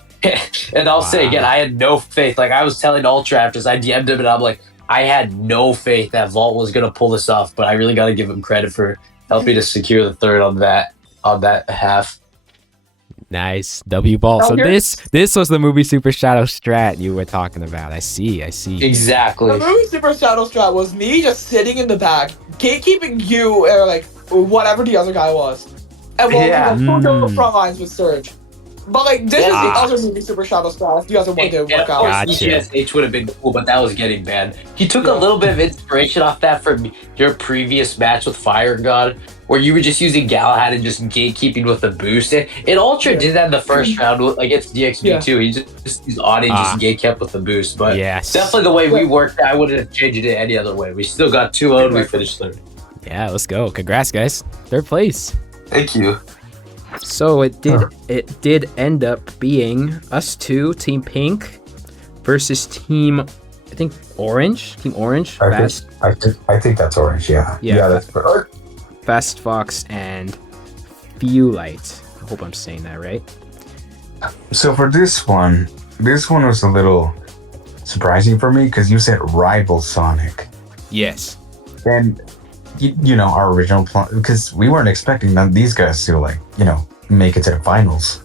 And I'll say again, I had no faith. Like I was telling Ultra after I DM'd him, and I'm like, I had no faith that Vault was gonna pull this off, but I really got to give him credit for helping to secure the third on that half. Nice W Vault. So this was the movie Super Shadow strat you were talking about. I see. Exactly. The movie Super Shadow strat was me just sitting in the back, gatekeeping you or like whatever the other guy was, and while front lines with Surge. But like this is the other movie Super Shadow strat. The other one didn't work out. Gotcha. EGSH would have been cool, but that was getting banned. He took a little bit of inspiration off that from your previous match with Fire God, where you were just using Galahad and just gatekeeping with the boost. And Ultra did that in the first round against DXB too. He just used on and just gatekept with the boost. But definitely the way we worked, I wouldn't have changed it any other way. We still got 2-0 and we finished third. Yeah, let's go. Congrats, guys. Third place. Thank you. So it did end up being us two, Team Pink versus Team, I think Orange. Team Orange. I think that's Orange. Yeah, that's correct. Fast Fox and Feulite. I hope I'm saying that right. So for this one was a little surprising for me because you said Rival Sonic. Yes. And you know our original plan, because we weren't expecting these guys to make it to the finals.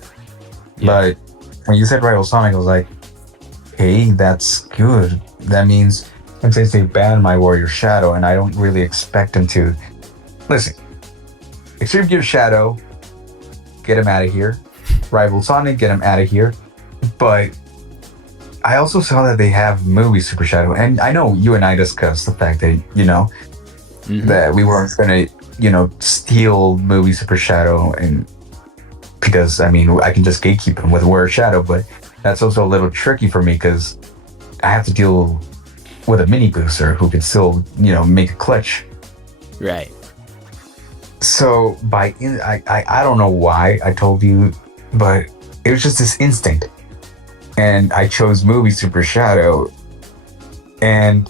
But when you said Rival Sonic, I was like, hey, that's good. That means since they banned my Warrior Shadow, and I don't really expect them to. Listen, Extreme Gear Shadow, get him out of here. Rival Sonic, get him out of here. But I also saw that they have movie Super Shadow, and I know you and I discussed the fact that that we weren't gonna steal movie Super Shadow, and because I can just gatekeep him with Warrior Shadow, but that's also a little tricky for me because I have to deal with a mini booster who can still make a clutch. Right. So I don't know why I told you, but it was just this instinct, and I chose movie Super Shadow, and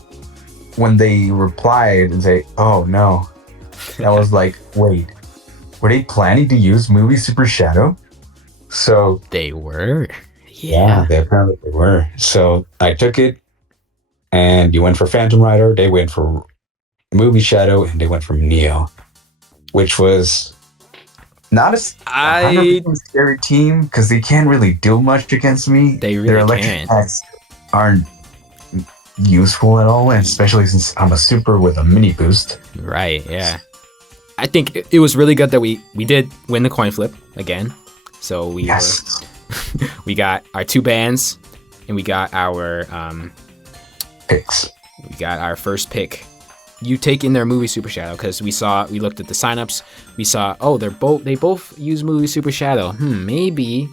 when they replied and say, "Oh no," I was like, "Wait, were they planning to use movie Super Shadow?" So they were. Yeah, they apparently were. So I took it, and you went for Phantom Rider. They went for movie Shadow, and they went for Neo, which was not a 100% scary team because they can't really do much against me. They really Their electric attacks aren't useful at all, and especially since I'm a super with a mini boost. Right, yeah. I think it was really good that we did win the coin flip again. So we we got our 2 bans, and we got our picks. We got our first pick. You take in their movie Super Shadow because we looked at the signups. We saw, they both use movie Super Shadow. Maybe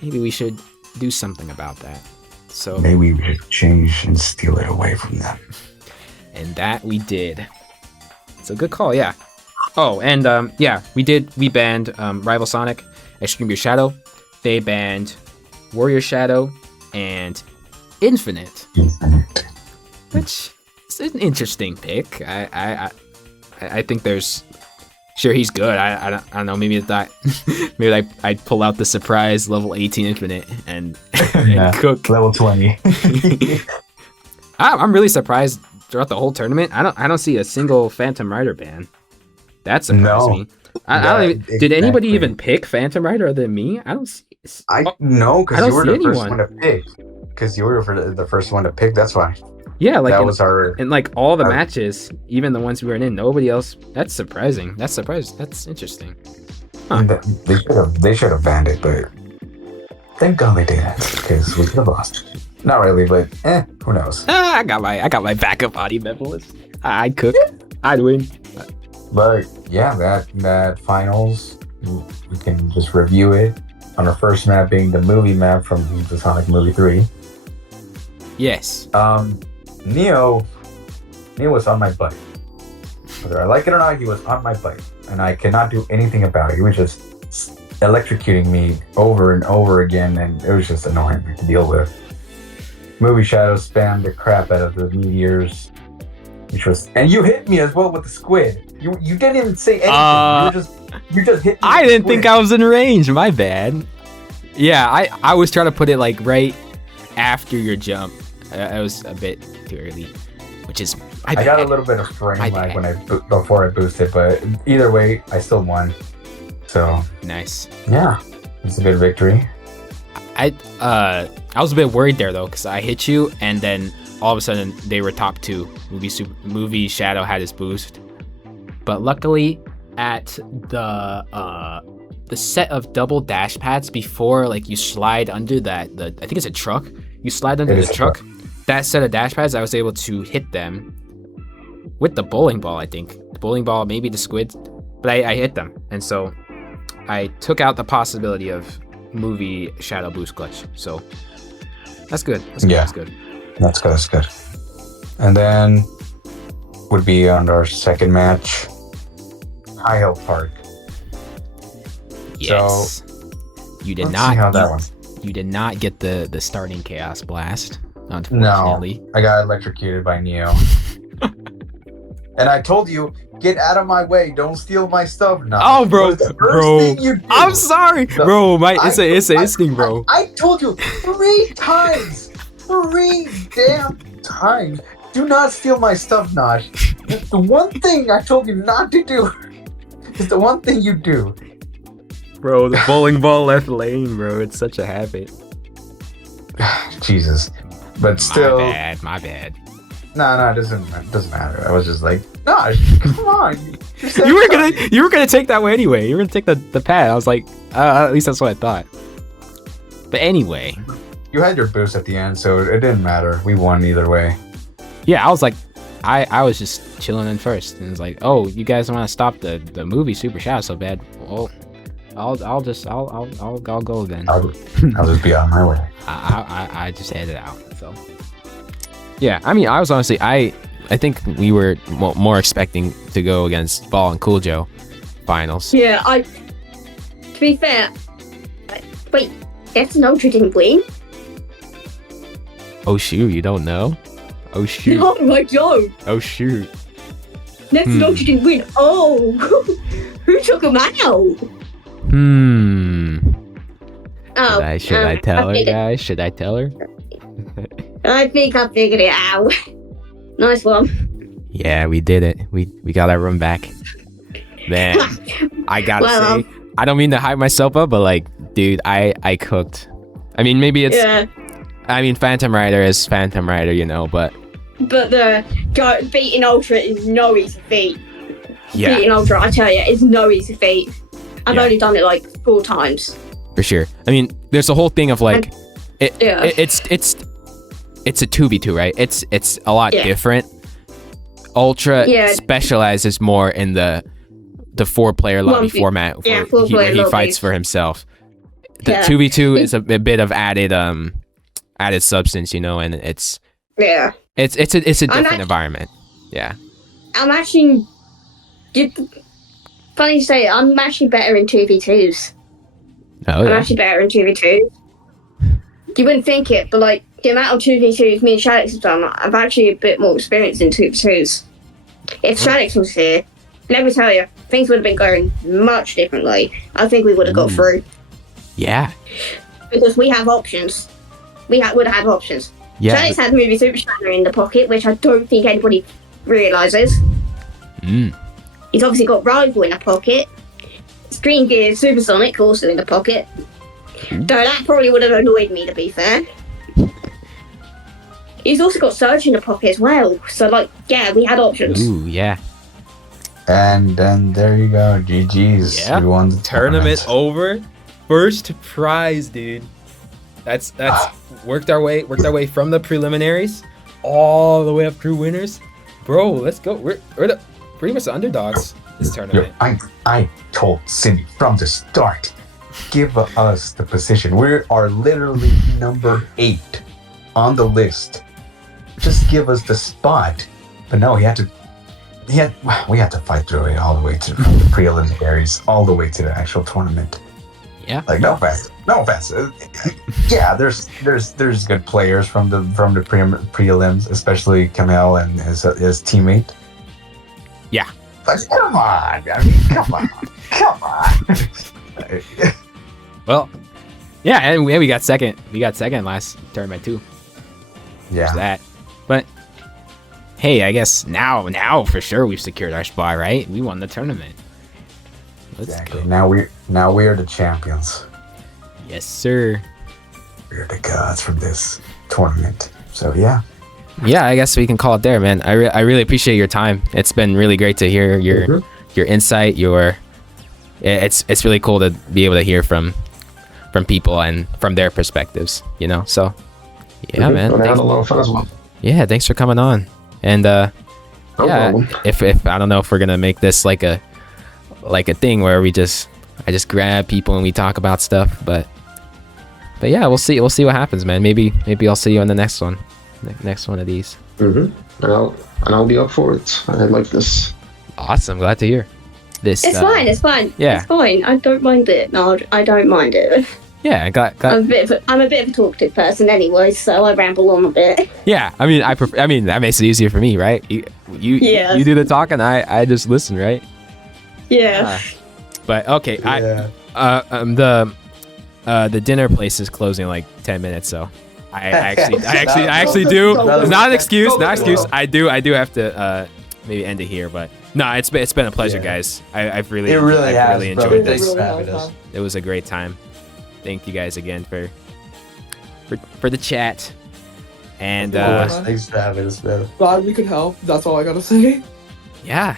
we should do something about that. So maybe we should change and steal it away from them. And that we did. It's a good call, yeah. Oh, and we banned Rival Sonic, Extreme Gear Shadow. They banned Warrior Shadow and Infinite. Which is an interesting pick. I think there's he's good. I don't know, maybe I'd pull out the surprise level 18 Infinite and cook level 20. I'm really surprised throughout the whole tournament. I don't see a single Phantom Rider ban. That surprised me. I don't even, did anybody even pick Phantom Rider other than me? I don't see. No, because you were the first one to pick. Because you were the first one to pick. That's why. Yeah, like that was our. And like all the matches, even the ones we were in, nobody else. That's surprising. That's interesting. Huh. They should have banned it, but thank God they didn't, because we could have lost. Not really, but who knows? I got my backup body medalist. I'd cook. I'd win. But yeah, that finals, we can just review it on our first map being the movie map from the Sonic Movie 3. Yes. Neo was on my butt. Whether I like it or not, he was on my butt, and I cannot do anything about it. He was just electrocuting me over and over again, and it was just annoying to deal with. Movie Shadow spammed the crap out of the meteors. And you hit me as well with the squid. You didn't even say anything. You just hit me. I didn't think I was in range. My bad. Yeah, I was trying to put it like right after your jump. I was a bit too early, which is I got a little bit of frame lag before I boosted, but either way, I still won. So nice. Yeah, it's a good victory. I was a bit worried there though, because I hit you, and then all of a sudden they were top 2. Movie Shadow had his boost, but luckily at the set of double dash pads before like you slide under I think it's a truck. You slide under the truck. That set of dash pads, I was able to hit them with the bowling ball. I think the bowling ball, maybe the squid, but I hit them, and so I took out the possibility of movie Shadow boost glitch. So that's good. That's good. That's good. And then would be on our second match, High Hill Park. Yes. So, you did let's not. See how that one. You did not get the starting chaos blast. Unfortunately. No, I got electrocuted by Neo. And I told you, get out of my way! Don't steal my stuff now. Oh, bro, Thing you do? I'm sorry, bro. It's an instinct, bro. I told you 3 times, 3 damn times. Do not steal my stuff, Naj. The one thing I told you not to do is the one thing you do. Bro, the bowling ball left lane, bro. It's such a habit. Jesus, but still. My bad. No, it doesn't matter. I was just like, Naj, come on. You were gonna take that way anyway. You were gonna take the pad. I was like, at least that's what I thought. But anyway, you had your boost at the end, so it didn't matter. We won either way. Yeah, I was like, I was just chilling in first, and it's like, oh, you guys want to stop the movie Super Shadow so bad? Well, I'll go then. I'll just be on my way. I just headed out. So yeah, I mean, I was honestly, I think we were more expecting to go against Valt and Cool Joe finals. Yeah, to be fair, wait, that's an Ultra didn't win? Oh shoot, you don't know? Oh shoot. No, I don't. Oh shoot. That's an Ultra didn't win. Oh, who took him out? Oh, should I tell her, guys? Should I tell her? I think I figured it out. Nice one. Yeah, we did it. We got our run back. Man, I gotta say, I don't mean to hype myself up, but like, dude, I cooked. I mean, maybe it's. Yeah. I mean, Phantom Rider is Phantom Rider, you know, but. But beating Ultra is no easy feat. Yeah. Beating Ultra, I tell you, is no easy feat. I've only done it like 4 times. For sure. I mean, there's a whole thing of like, it's a 2v2, right? It's a lot different. Ultra specializes more in the 4-player lobby format where he fights for himself. The 2v2 is a bit of added substance, you know, and it's a different environment. Yeah. I'm actually, funny to say, I'm actually better in 2v2s. Oh, yeah. I'm actually better in 2v2s. You wouldn't think it, but like the amount of 2v2s me and Shadix have done, I've actually a bit more experience in 2v2s. If Shadix was here, let me tell you, things would have been going much differently. I think we would have got through. Yeah. Because we have options. We would have options. Yeah. Shadix has Movie Super Shadow in the pocket, which I don't think anybody realises. He's obviously got Rival in the pocket. Screen Gear Supersonic also in the pocket. Though that probably would have annoyed me, to be fair. He's also got Surge in the pocket as well. So, like, yeah, we had options. Ooh, yeah. And then there you go. GG's. Yeah. We won the Tournament over. First prize, dude. That's worked our way from the preliminaries all the way up through winners. Bro, let's go. We're pretty much the underdogs this tournament. I told Simmie from the start, give us the position. We are literally number 8 on the list. Just give us the spot. But no, we had to fight through it all the way from the preliminaries all the way to the actual tournament. Yeah. Like no offense. Yeah, there's good players from the prelims, especially Kamel and his teammate. Yeah. But come on, I mean, come on. Well, yeah, and we got second. We got second last tournament too. There's Yeah, that. But hey, I guess now for sure we've secured our spot, right? We won the tournament. Let's exactly. go. Now we are the champions. Yes, sir. We're the gods from this tournament. So yeah. Yeah, I guess we can call it there, man. I really appreciate your time. It's been really great to hear your insight. It's really cool to be able to hear from people and from their perspectives, you know. So yeah, man. I had a lot of fun as well. Yeah, thanks for coming on. And No problem. if I don't know if we're gonna make this like a thing where I just grab people and we talk about stuff, but yeah, we'll see what happens, man. Maybe I'll see you on the next one. Next one of these. And I'll be up for it. I like this. Awesome, glad to hear. This It's fine. It's fine. yeah. It's fine. I don't mind it. No, I don't mind it. Yeah, got I'm a bit of a talkative person anyway, so I ramble on a bit. yeah. I mean that makes it easier for me, right? You Yeah. you do the talking, I just listen, right? Yeah. But okay, Yeah. the dinner place is closing in like 10 minutes, so I actually do. It's not an excuse, not an excuse. I do have to maybe end it here, but no, it's been a pleasure, guys. I've really enjoyed bro. this. Thanks for having us. It was a great time. Thank you guys again for the chat. And Thanks for having us, man. Glad we could help. That's all I gotta say. yeah.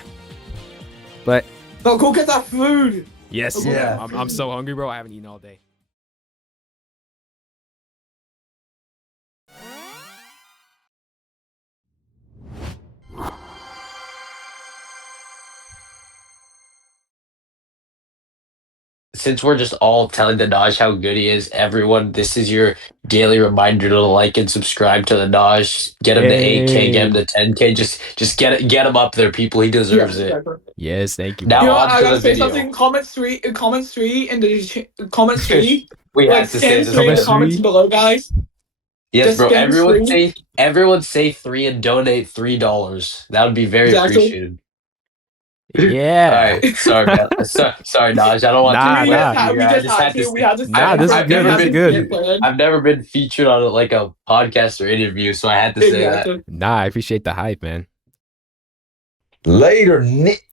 But No, go get that food. yes, Yeah. I'm so hungry, bro. I haven't eaten all day. Since we're just all telling the Dodge how good he is, everyone, this is your daily reminder to like and subscribe to the Dodge. Get him to 8K, get him to 10K. Just get him up there, people. He deserves it. Yes, thank you. Now You know, on I to gotta the say video. something. Comment three in the comment three. We Like have to say stand this. three in the Comment comments three? below, guys. Yes, Just bro. stand Everyone say 3 and donate $3. That would be very Exactly. appreciated. Yeah. All right, sorry, man. Sorry, Dodge. I don't want Nah, to. nah. We just had to. We had to. Nah, this is I've good. never This is been- good. I've never been featured on like a podcast or interview, so I had to say that. Exactly. Nah, I appreciate the hype, man. Later, Nick.